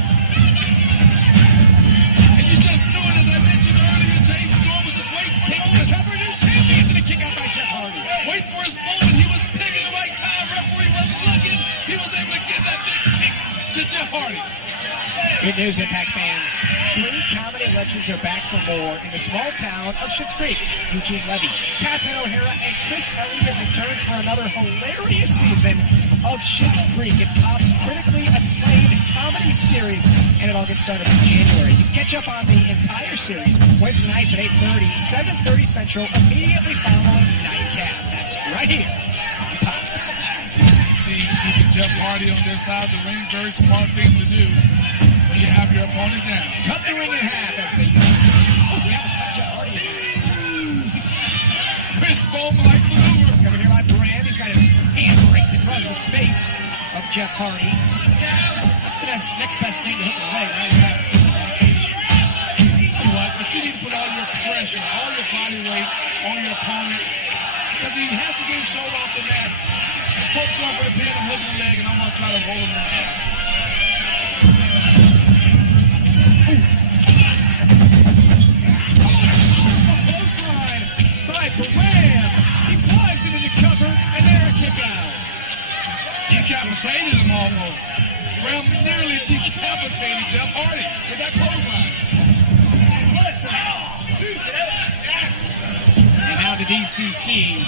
And you just knew it, as I mentioned earlier. James Storm was just waiting for Takes the cover, new champions, and a kick out by Jeff Hardy. Waiting for his moment. He was picking the right time. Referee wasn't looking. He was able to get that big kick to Jeff Hardy. Good news, Impact fans. 3 comedy legends are back for more in the small town of Schitt's Creek. Eugene Levy, Catherine O'Hara, and Chris Elliott return for another hilarious season of Schitt's Creek. It's Pop's critically acclaimed comedy series, and it all gets started this January. You can catch up on the entire series Wednesday nights at 8:30, 7:30 Central, immediately following Nightcap. That's right here on Pop. DCC keeping Jeff Hardy on their side of the ring. Very smart thing to do when you have your opponent down. Cut the ring in half as they use. Oh, we almost cut Jeff Hardy in half. Wishbone-like maneuver. Cover here by Bram. He's got his hand raked across the face of Jeff Hardy. That's the next best thing to hook the leg, right? So what? But you need to put all your pressure, all your body weight on your opponent, because he has to get his shoulder off the mat. And Pope's going for the pin, I'm hooking the leg, and I'm going to try to roll him in half. Clothesline by Bram. He flies into the cover, and there a kick out. Decapitated him almost. Bram nearly decapitated Jeff Hardy with that clothesline. And now the DCC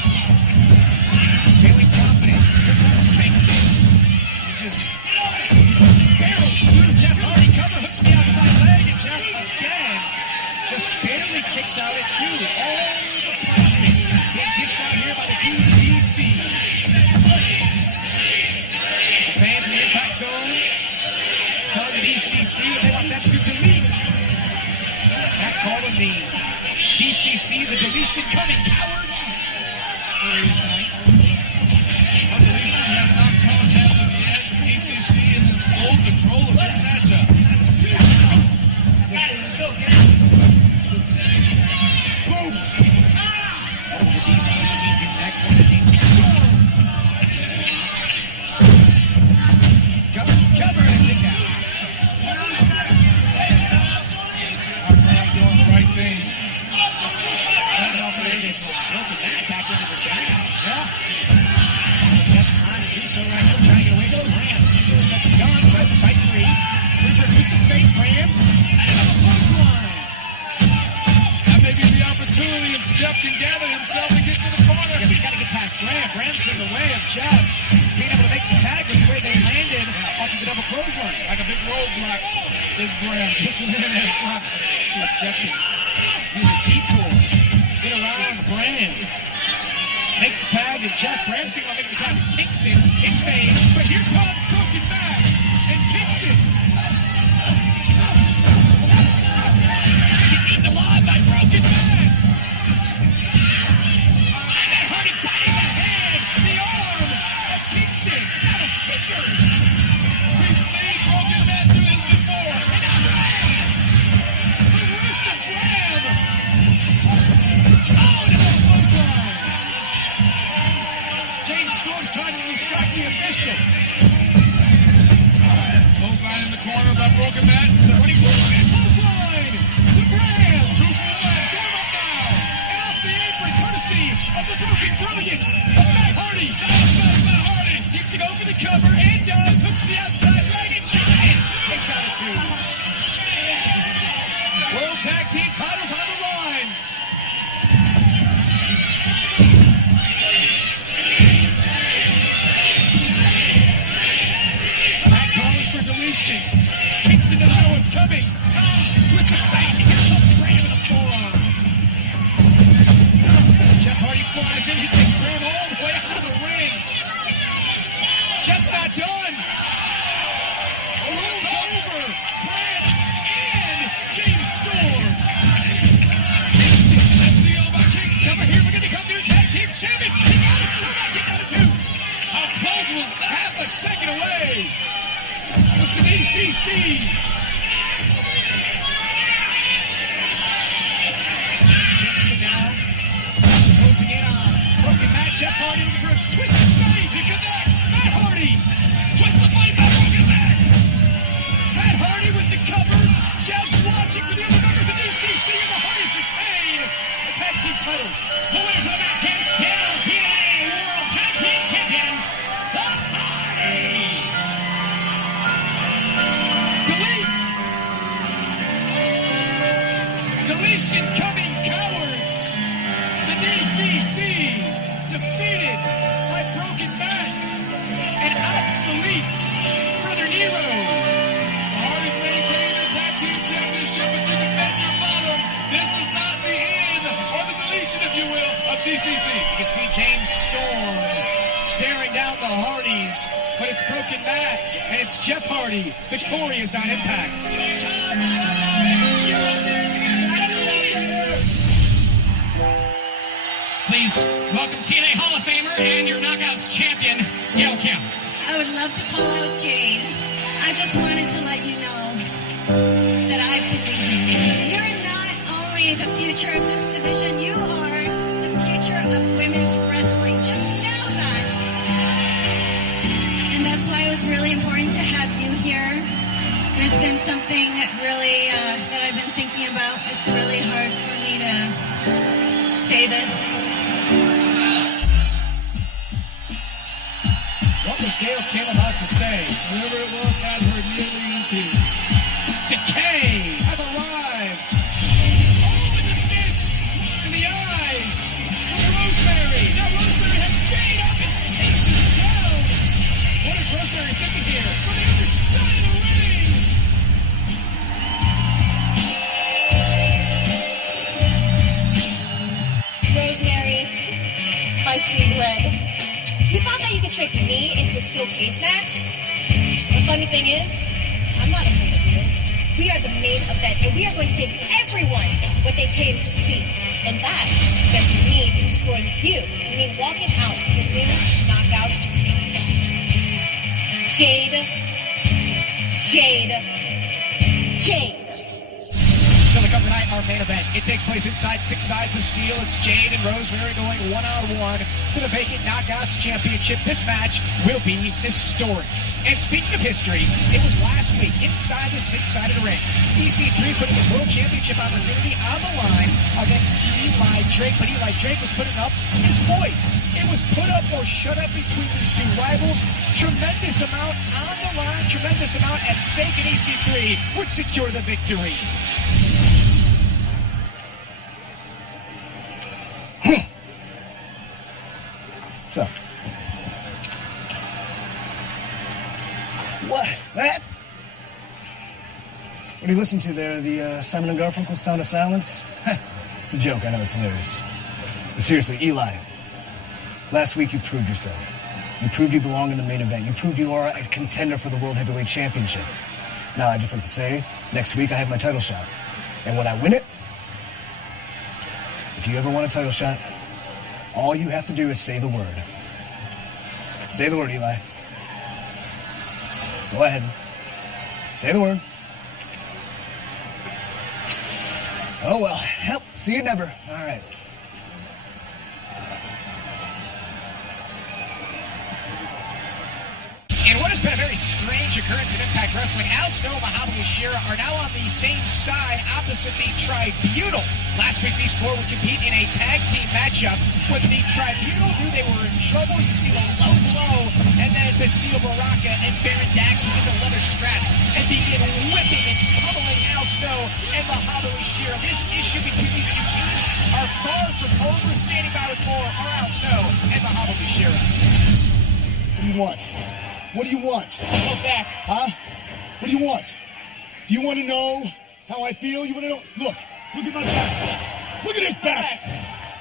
feeling confident. Here comes Kingston. He just barrels through Jeff Hardy. Cover hooks the outside leg, and Jeff again just barely kicks out at 2. All the punishment being dished out here by the DCC. The fans in the Impact Zone telling the DCC they want them to delete. Matt called them the DCC, the deletion coming cowards. Earlier tonight. A deletion has not come as of yet. DCC is in full control of this matchup. Let's go, get it. Move. What will the DCC do next when James Storm? Cover and a kick out. I'm doing the right thing. That's also going to get broken back into this match. Yeah. Jeff's trying to do so right now, trying to get away from Bram. It's easier said than done. Tries to fight free. Free for a twist of fate, Bram. And another clothesline. That may be the opportunity if Jeff can gather himself and get to the corner. Yeah, but he's got to get past Bram. Bram's in the way of Jeff being able to make the tag with the way they landed off of the double clothesline. Like a big roadblock is Bram just landing in front. See if Jeff can use a detour. Get around Bram. Make the tag to Jeff. Bram's thinking about making the tag to Kingston. It's made, but here comes Broken Back and Kingston. Getting eaten alive by Broken Back. And then Hardy biting the hand, the arm of Kingston. Now the fingers. We've seen Broken Man do this before. titles on the line. Matt calling for deletion. Kingston doesn't know what's coming. Twist of fate. Here comes Bram with a forearm. Jeff Hardy flies in. He takes Bram all the way out of the ring. Jeff's not done. Rolls over. Bram and James Storm. Kingston. Let's see all about Kingston. Over here, looking to become new tag team champions. He got it. No, not kicked out of two. How close was that? Half a second away. That was the DCC. Kingston now closing in on broken Matt. Jeff Hardy looking for a twist of fate. He connects. Matt Hardy. Twist of fate by broken Matt. Matt Hardy with the cover. Jeff's watching for the other members of DCC, and the Hardys retain the tag team titles. The winners of the match and still TNA World Tag Team Champions, the Hardys. Delete. Deletion coming, cowards. The DCC defeated by broken Matt and obsolete Brother Nero. The Hardys maintain their tag team championship, but you can bet your bottom this is not the end, or the deletion, if you will, of DCC. You can see James Storm staring down the Hardys, but it's broken Matt and it's Jeff Hardy victorious on Impact. Please welcome TNA Hall of Famer and your Knockouts champion, Gail Kim. I would love to call out Jade. I just wanted to let you know that I believe in you. You're not only the future of this division, you are the future of women's wrestling. Just know that. And that's why it was really important to have you here. There's been something really that I've been thinking about. It's really hard for me to say this. What was Gail Kim about to say? Whoever it was had her nearly in tears. Decay have arrived. Oh, in the mist, in the eyes from Rosemary. Now Rosemary has Jade up and takes her down. What is Rosemary thinking here? From the other side of the ring. Rosemary, my sweet red. You thought that you could trick me into a steel cage match? The funny thing is, I'm not afraid of you. We are the main event, and we are going to give everyone what they came to see. And that doesn't mean destroying you. I mean walking out to the new Knockouts champion. Jade. Jade. Jade. Still to come tonight, our main event. It takes place inside 6 sides of steel. It's Jade and Rosemary going one-on-one for the vacant Knockouts Championship. This match will be historic. And speaking of history, it was last week inside the 6-sided ring. EC3 putting his world championship opportunity on the line against Eli Drake. But Eli Drake was putting up his voice. It was put up or shut up between these two rivals. Tremendous amount on the line, tremendous amount at stake, and EC3 would secure the victory. So, what? That? What do you listen to there? The Simon and Garfunkel Sound of Silence? It's a joke. I know it's hilarious. But seriously, Eli, last week you proved yourself. You proved you belong in the main event. You proved you are a contender for the World Heavyweight Championship. Now, I'd just like to say, next week I have my title shot. And when I win it, if you ever want a title shot, all you have to do is say the word. Say the word, Eli. Go ahead. Say the word. Oh, well. Help. See you never. All right. In what has been a very strange occurrence in Impact Wrestling, Al Snow and Muhammad Shira are now on the same side opposite the Tribunal. Last week, these four would compete in a tag team matchup with the Tribunal knew they were in trouble. You see a low blow, and then Basil Baraka and Baron Dax would get the leather straps and begin whipping and pummeling Al Snow and Muhammad Shira. This issue between these two teams are far from over. Standing by with more are Al Snow and Muhammad Shira. What do you want? What do you want? Go back. Huh? What do you want? Do you want to know how I feel? You want to know? Look at my back. Look at this back.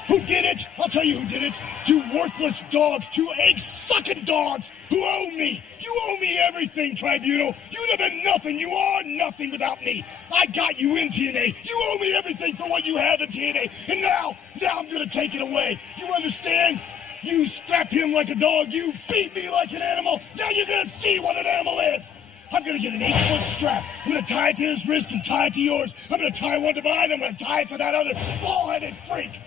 Who did it? I'll tell you who did it. Two worthless dogs, two egg-sucking dogs who owe me. You owe me everything, Tribunal. You'd have been nothing. You are nothing without me. I got you in TNA. You owe me everything for what you have in TNA. And now I'm going to take it away. You understand? You strap him like a dog. You beat me like an animal. Now you're going to see what an animal is. I'm going to get an 8-foot strap. I'm going to tie it to his wrist and tie it to yours. I'm going to tie one to mine. I'm going to tie it to that other ball-headed freak.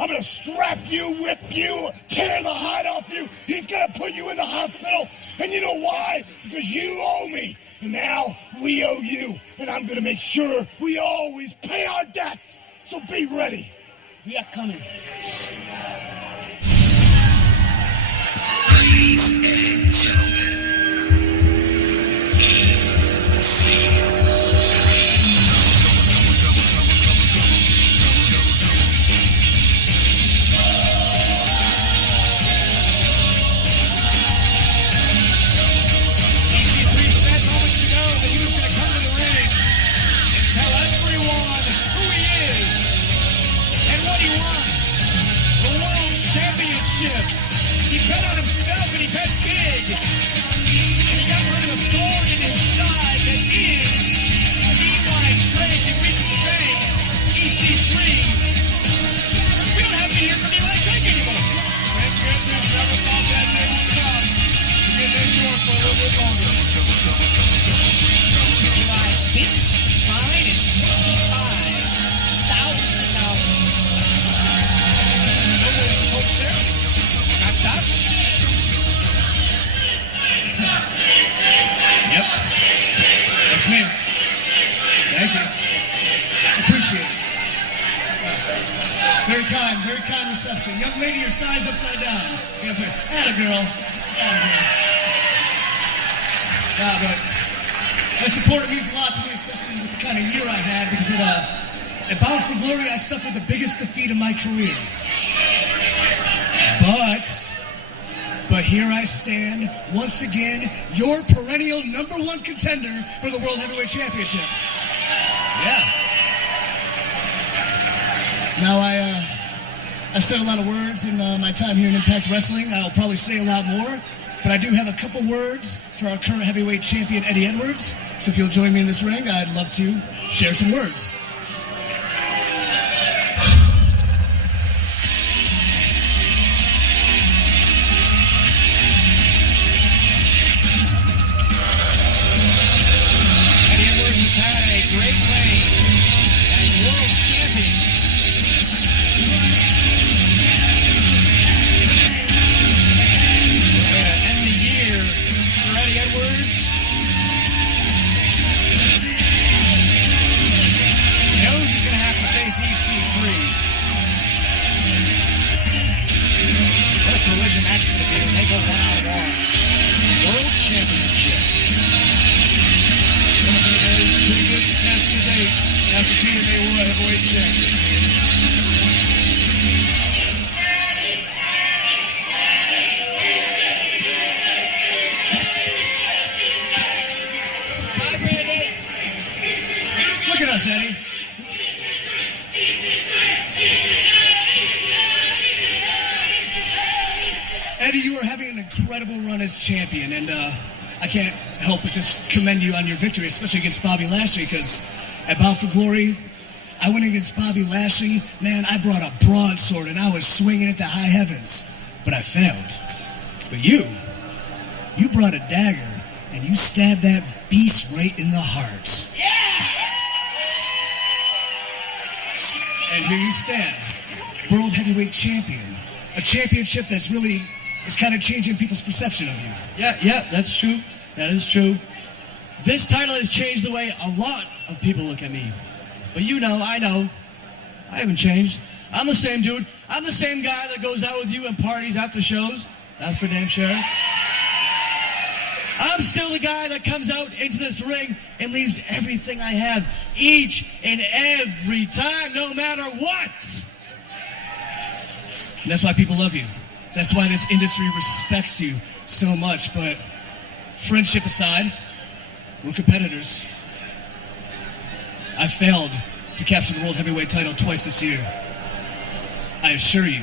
I'm going to strap you, whip you, tear the hide off you. He's going to put you in the hospital. And you know why? Because you owe me. And now we owe you. And I'm going to make sure we always pay our debts. So be ready. We are coming. Ladies and gentlemen, Very kind reception. Young lady, your sign's upside down. You have to say, atta girl. Nah, but my support means a lot to me, especially with the kind of year I had, because at Bound for Glory, I suffered the biggest defeat of my career. But here I stand, once again, your perennial #1 contender for the World Heavyweight Championship. Yeah. Now, I've said a lot of words in my time here in Impact Wrestling. I'll probably say a lot more, but I do have a couple words for our current heavyweight champion, Eddie Edwards. So if you'll join me in this ring, I'd love to share some words. Eddie Edwards has had a great reign as world champion. EC3. What a collision that's going to be when they go one-on-one. World Championship. Some of Eddie's biggest test to date as the TNA World Heavyweight Champion. Look at us, Eddie. Eddie, you are having an incredible run as champion, and I can't help but just commend you on your victory, especially against Bobby Lashley, because at Bound for Glory, I went against Bobby Lashley. Man, I brought a broadsword, and I was swinging it to high heavens, but I failed. But you brought a dagger, and you stabbed that beast right in the heart. Yeah! And here you stand, World Heavyweight Champion, a championship that's really is kind of changing people's perception of you. Yeah, that's true. That is true. This title has changed the way a lot of people look at me. But you know, I know, I haven't changed. I'm the same dude. I'm the same guy that goes out with you and parties after shows. That's for damn sure. I'm still the guy that comes out into this ring and leaves everything I have each and every time, no matter what. And that's why people love you. That's why this industry respects you so much. But friendship aside, we're competitors. I failed to capture the World Heavyweight title twice this year. I assure you,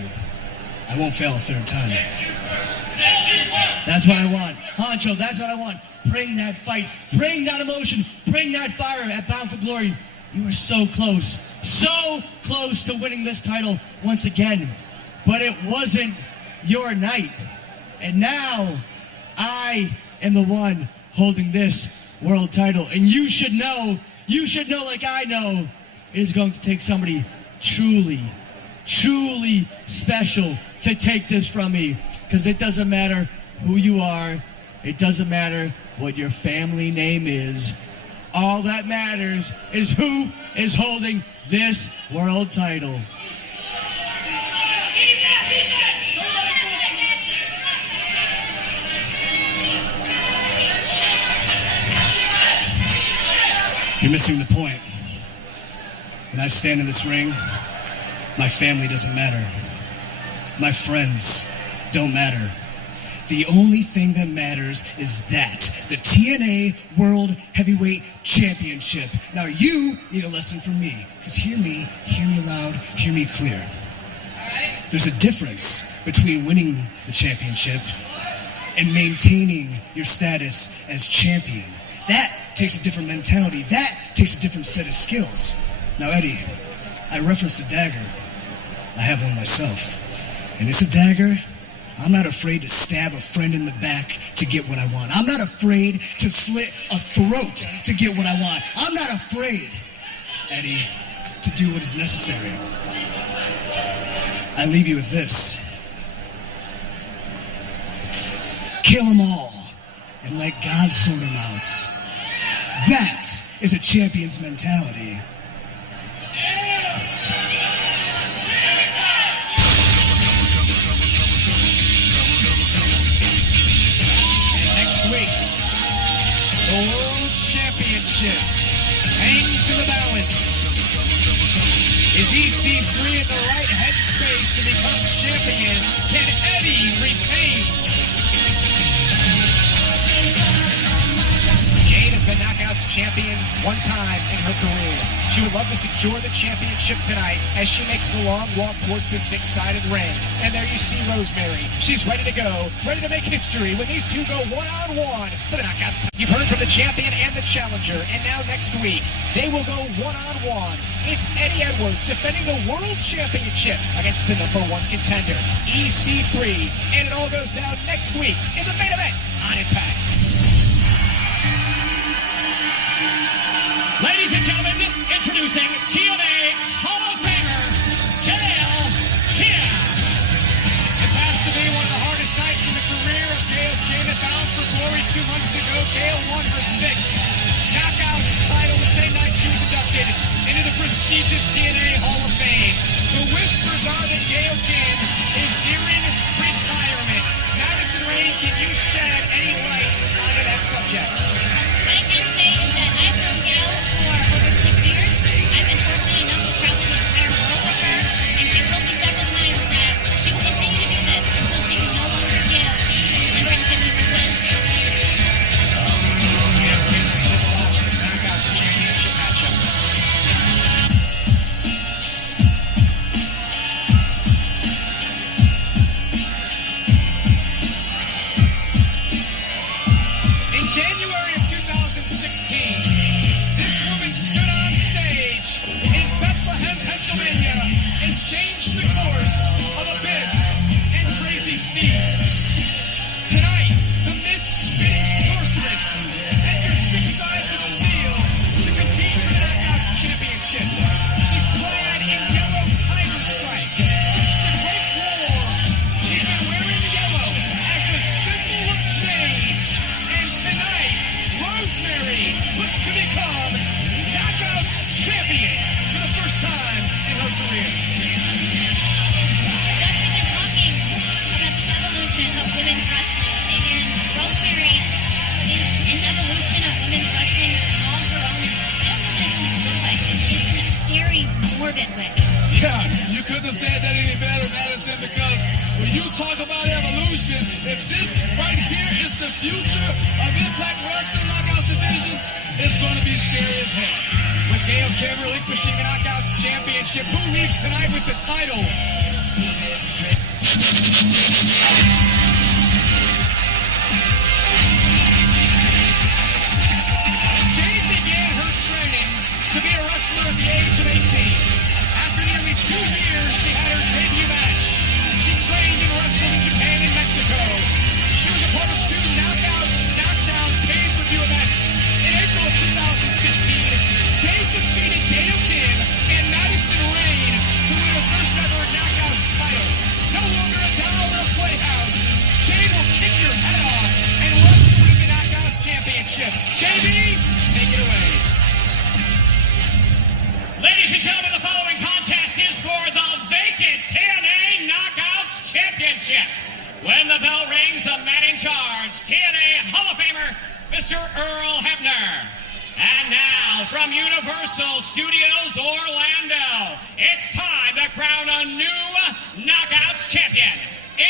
I won't fail a third time. That's what I want. Honcho, that's what I want. Bring that fight. Bring that emotion. Bring that fire at Bound for Glory. You are so close to winning this title once again. But it wasn't your night. And now, I am the one holding this world title. And you should know like I know, it is going to take somebody truly special to take this from me. Because it doesn't matter who you are. It doesn't matter what your family name is. All that matters is who is holding this world title. You're missing the point. When I stand in this ring, my family doesn't matter. My friends don't matter. The only thing that matters is that, the TNA World Heavyweight Championship. Now you need a lesson from me, because hear me loud, hear me clear. There's a difference between winning the championship and maintaining your status as champion. That takes a different mentality. That takes a different set of skills. Now, Eddie, I referenced a dagger. I have one myself. And it's a dagger. I'm not afraid to stab a friend in the back to get what I want. I'm not afraid to slit a throat to get what I want. I'm not afraid, Eddie, to do what is necessary. I leave you with this. Kill them all and let God sort them out. That is a champion's mentality. The World Championship hangs in the balance. Is EC3 in the right headspace to become champion? Can Eddie retain? Jade has been Knockouts champion one time in her career. She would love to secure the championship tonight as she makes the long walk towards the six-sided ring. And there you see Rosemary. She's ready to go, ready to make history when these two go one-on-one for the Knockouts. You've heard from the champion and the challenger, and now next week, they will go one-on-one. It's Eddie Edwards defending the World Championship against the #1 contender, EC3. And it all goes down next week in the main event on Impact. Ladies and gentlemen, introducing TNA Hall of Famer, Gail Kim. This has to be one of the hardest nights in the career of Gail Kim. At Bound for Glory 2 months ago, Gail won her 6th Knockouts title the same night she was inducted into the prestigious TNA Hall of Fame. The whispers are that Gail Kim is nearing retirement. Madison Rain, can you shed any light onto that subject? What I can say is that I've known Gail for over 6 years. I've been fortunate enough to travel with morbid way. Yeah, you couldn't have said that any better, Madison, because when you talk about evolution, if this right here is the future of Impact Wrestling Knockouts Division, it's going to be scary as hell. With Gail Kim relinquishing the Knockouts Championship, who leaves tonight with the title? Jade began her training to be a wrestler at the age of 18. After nearly 2 years, she had her debut match. She trained and wrestled in Japan and Mexico. She was a part of 2 Knockouts, Knockdown pay-per-view events. In April of 2016, Jade defeated Gail Kim and Madison Rayne to win her first ever Knockouts title. No longer a doll or a playhouse, Jade will kick your head off and rush to win the Knockouts Championship. JB, take it away. Ladies and gentlemen, the following contest is for the vacant TNA Knockouts Championship. When the bell rings, the man in charge, TNA Hall of Famer, Mr. Earl Hebner. And now, from Universal Studios Orlando, it's time to crown a new Knockouts champion.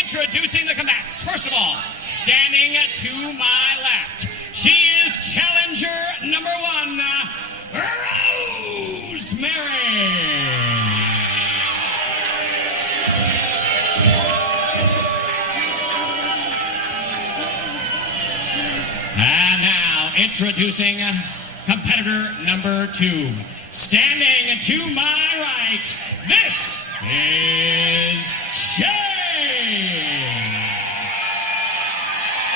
Introducing the combatants. First of all, standing to my left, she is challenger number 1, Rosemary. And now, introducing competitor number 2. Standing to my right, this is Jade.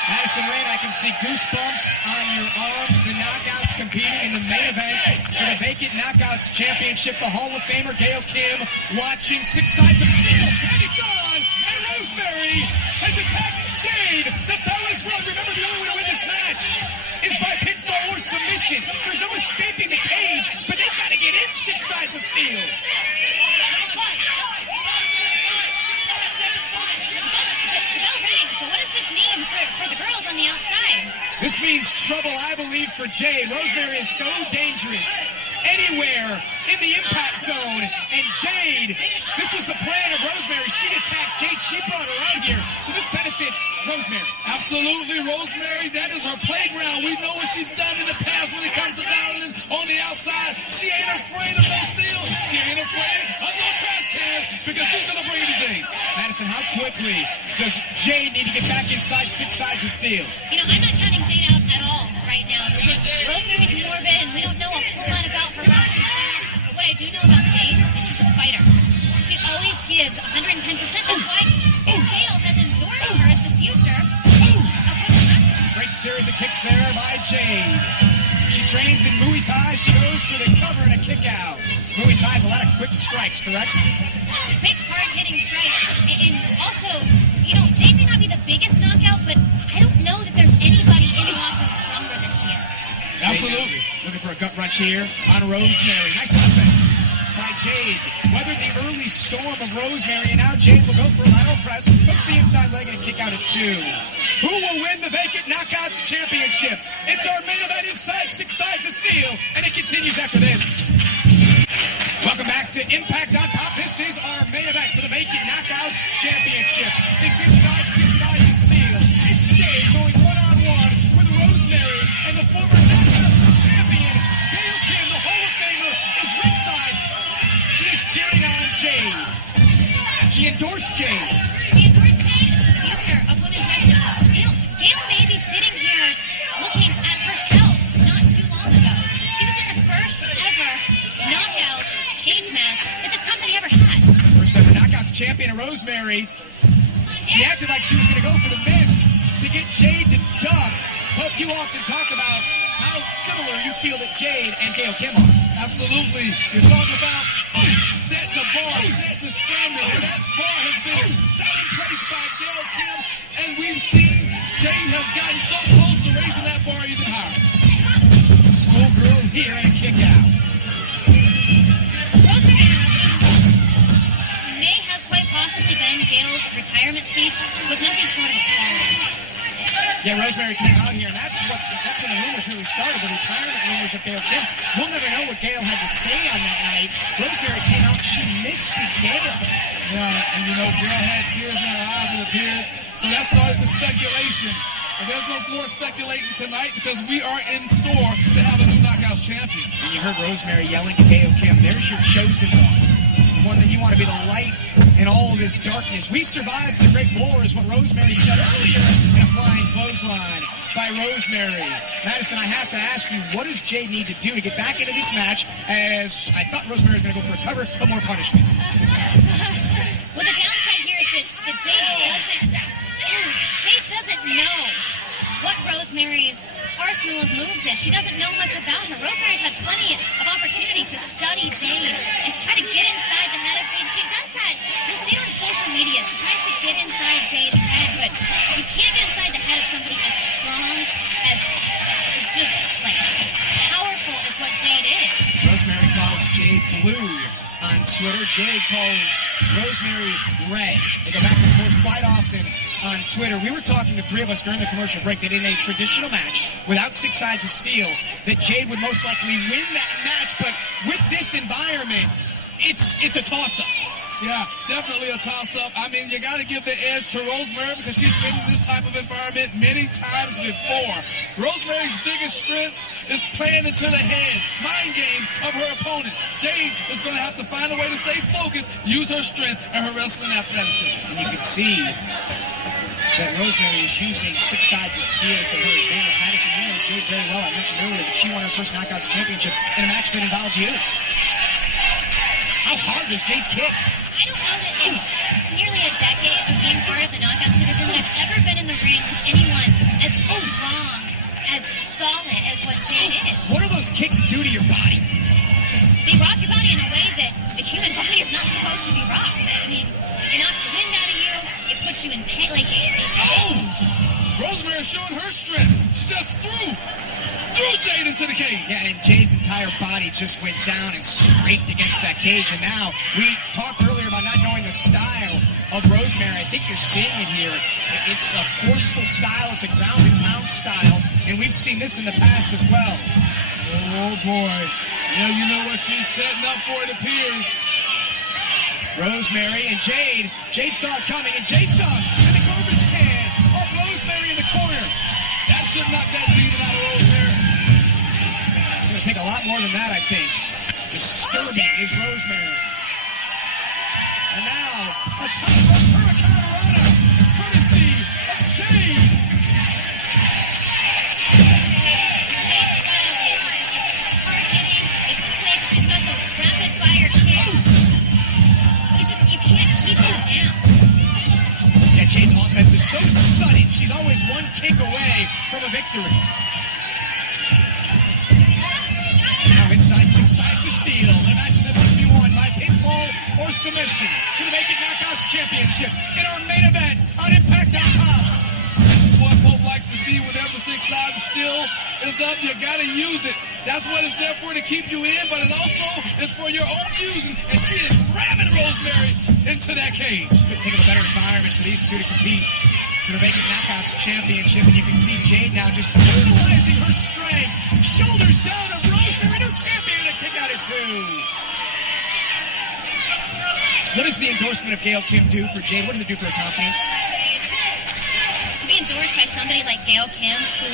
Madison Rayne, I can see goosebumps on your arms. The Knockouts competing in the main event for the vacant Knockouts Championship. The Hall of Famer Gail Kim watching 6 sides of steel, and it's on. And Rosemary has attacked Jade. The bell is rung. Remember, the only way to win this match is by pinfall or submission. There's no escaping the cage, but they've got to get in 6 sides of steel. So what does this mean for the girls on the outside? This means trouble, I believe, for Jade. Rosemary is so dangerous anywhere in the impact zone. And Jade, this was the plan of Rosemary. She attacked Jade. She brought her out here. So this benefits Rosemary. Absolutely, Rosemary. That is her playground. We know what she's done in the past when it comes to battling on the outside. She ain't afraid of no steel. She ain't afraid of no trash cans because she's going to bring it to Jade. Madison, how quickly does Jade need to get back inside 6 sides of steel? You know, I'm not counting Jade out at all right now because Rosemary's morbid and we don't know a whole lot about her wrestling style. But what I do know about Jade is she's a fighter. She always gives 110%. That's why Gail has endorsed her as the future of women's wrestling. Great series of kicks there by Jade. She trains in Muay Thai. She goes for the cover and a kick out. Muay Thai is a lot of quick strikes, correct? Big, hard-hitting strikes. And also, you know, Jade may not be the biggest knockout, but I don't know that there's anybody in the knockout stronger than she is. Absolutely. Looking for a gut wrench here on Rosemary. Nice offense by Jade. Weathered the early storm of Rosemary, and now Jade will go for a lateral press, hooks the inside leg, and a kick out at 2. Who will win the vacant Knockouts Championship? It's our main event inside 6 sides of steel, and it continues after this. Welcome back to Impact on Pop. This is our main event for the vacant Knockouts Championship. It's inside 6 sides of steel. It's Jade going one-on-one with Rosemary, and the former Knockouts champion, Gail Kim, the Hall of Famer, is ringside. She is cheering on Jade. She endorsed Jade. She endorsed Jade as the future of women's wrestling. You know, Gail may be sitting here looking at herself not too long ago. She was in the first ever Knockouts cage match that this company ever had. First ever Knockouts champion, Rosemary. She acted like she was going to go for the mist to get Jade to duck. Hope you often talk about how similar you feel that Jade and Gail Kim are. Absolutely. You talk about setting the bar, setting the standard. And that bar has been set in place by Gail Kim, and we've seen Jade has gotten so close to raising that bar even higher. Schoolgirl here and a kick out. Rosemary may have quite possibly been Gail's retirement speech was nothing short of appalling. Yeah, Rosemary came out here, and that's when the rumors really started, the retirement rumors of Gail Kim. We'll never know what Gail had to say on that night. Rosemary came out, she misted Gail. Yeah, and Gail had tears in her eyes, it appeared. So that started the speculation. But there's no more speculating tonight because we are in store to have a new Knockouts champion. And you heard Rosemary yelling to Gail Kim, there's your chosen one that you want to be the light in all of his darkness. We survived the Great War is what Rosemary said earlier in a flying clothesline by Rosemary. Madison, I have to ask you, what does Jade need to do to get back into this match, as I thought Rosemary was going to go for a cover, but more punishment? Well, the downside here is that Jade doesn't know what Rosemary's arsenal of moves is. She doesn't know much about her. Rosemary's had plenty of opportunity to study Jade and to try to get inside the head of Jade. She does that. You'll see it on social media. She tries to get inside Jade's head, but you can't get inside the head of somebody as strong, as just like powerful as what Jade is. Rosemary calls Jade blue on Twitter. Jade calls Rosemary red. They go back and forth quite often on Twitter. We were talking, the three of us, during the commercial break, that in a traditional match without 6 sides of steel, that Jade would most likely win that match. But with this environment, it's a toss-up. Yeah, definitely a toss-up. I mean, you got to give the edge to Rosemary because she's been in this type of environment many times before. Rosemary's biggest strengths is playing into the head, mind games of her opponent. Jade is going to have to find a way to stay focused, use her strength and her wrestling athleticism. And you can see that Rosemary is using 6 sides of steel to her advantage. Madison, you know Jade very well. I mentioned earlier that she won her first Knockouts championship in a match that involved you. How hard does Jade kick? I don't know that in nearly a decade of being part of the Knockouts division that I've ever been in the ring with anyone as strong, as solid as what Jade is. What do those kicks do to your body? They rock your body in a way that the human body is not supposed to be rocked. I mean, it knocks the wind out of you, it puts you in pain, Rosemary's showing her strength. She just threw Jade into the cage. Yeah, and Jade's entire body just went down and scraped against that cage. And now, we talked earlier about not knowing the style of Rosemary. I think you're seeing it here. It's a forceful style. It's a ground and pound style. And we've seen this in the past as well. Oh, boy. Yeah, you know what she's setting up for, it appears. Rosemary and Jade. Jade saw it coming, and Jade saw it in the garbage can of Rosemary in the corner. That should knock that demon out of Rosemary. It's going to take a lot more than that, I think. Disturbing is Rosemary. And now, a top rope hurricanrana, courtesy of Jade. Jade's style is hard-hitting, it's quick, she's got those rapid-fire kicks. You can't keep her down. Yeah, Jade's offense is so sudden. She's always one kick away from a victory. Now inside 6 sides of steel, a match that must be won by pinfall or submission for the Vacant Knockouts Championship in our main event on iMPACT.com. This is what Pope likes to see whenever 6 sides of steel is up. You got to use it. That's what it's there for, to keep you in, but it also is for your own using. And she is ramming Rosemary into that cage. Couldn't think of a better environment for these two to compete for the Vacant Knockouts Championship. And you can see Jade now just utilizing her strength. Shoulders down of Rosemary, new champion, and a kick out at 2. What does the endorsement of Gail Kim do for Jade? What does it do for her confidence? To be endorsed by somebody like Gail Kim, who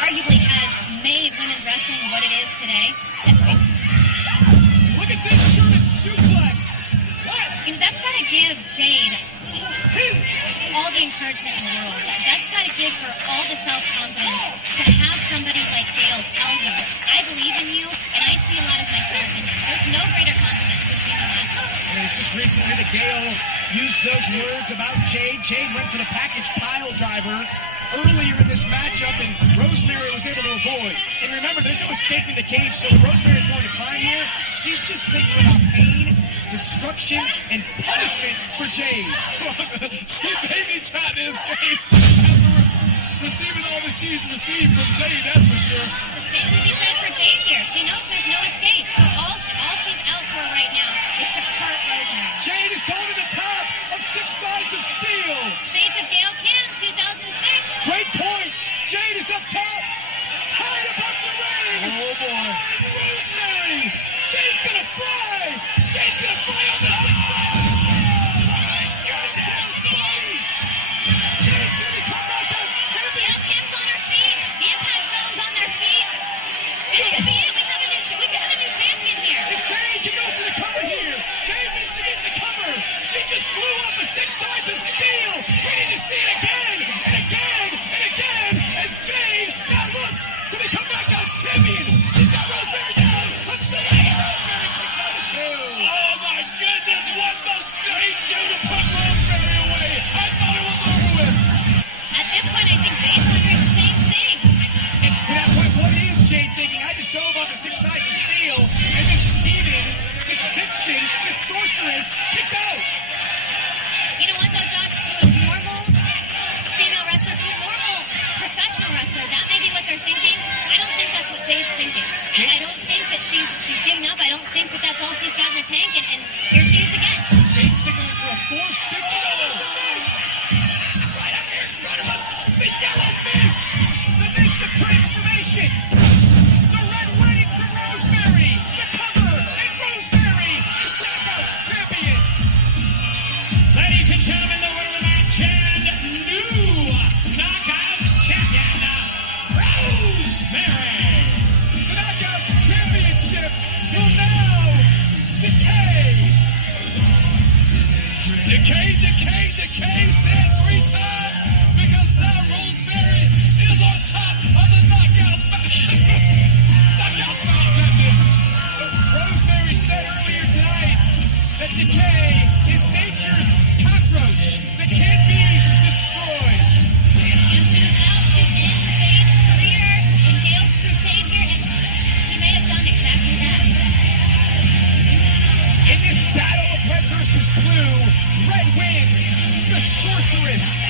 arguably has made women's wrestling what it is today. Look at this German suplex. That's got to give Jade all the encouragement in the world. That's got to give her all the self-confidence to have somebody like Gail tell you, I believe in you, and I see a lot of myself in you. There's no greater compliment to a female athlete. And it was just recently that Gail used those words about Jade. Jade went for the package pile driver earlier in this matchup, and Rosemary was able to avoid. And remember, there's no escaping the cage, so when Rosemary's going to climb here, she's just thinking about pain, destruction, and punishment for Jade. She may be trying to escape after receiving all that she's received from Jade, that's for sure. The same can be said for Jade here. She knows there's no escape, so all she's out for right now is to hurt Rosemary. Jade is going to the top of 6 sides of steel. Shades of Gail Kim, 2006. Great point. You know what though, Josh? To a normal female wrestler, to a normal professional wrestler, that may be what they're thinking. I don't think that's what Jade's thinking. I don't think that she's giving up. I don't think that that's all she's got in the tank, and here she is again. Jade signaling for a 450. Right up here in front of us, the yellow mist! The mist of transformation! The red wedding for Rosemary! The cover and Rosemary! Knockouts champion! Ladies and gentlemen, the winner of the match and new Knockouts champion, Rosemary. The Knockouts championship will now decay! Decay, said 3 times, because now Rosemary is on top of the Knockouts Mountain Madness. Rosemary said earlier tonight that decay is nature's cockroach that can't be destroyed. And she was out to end Jade's career in Gail's crusade here, and she may have done exactly that. In this battle of red versus blue, red wins. The sorceress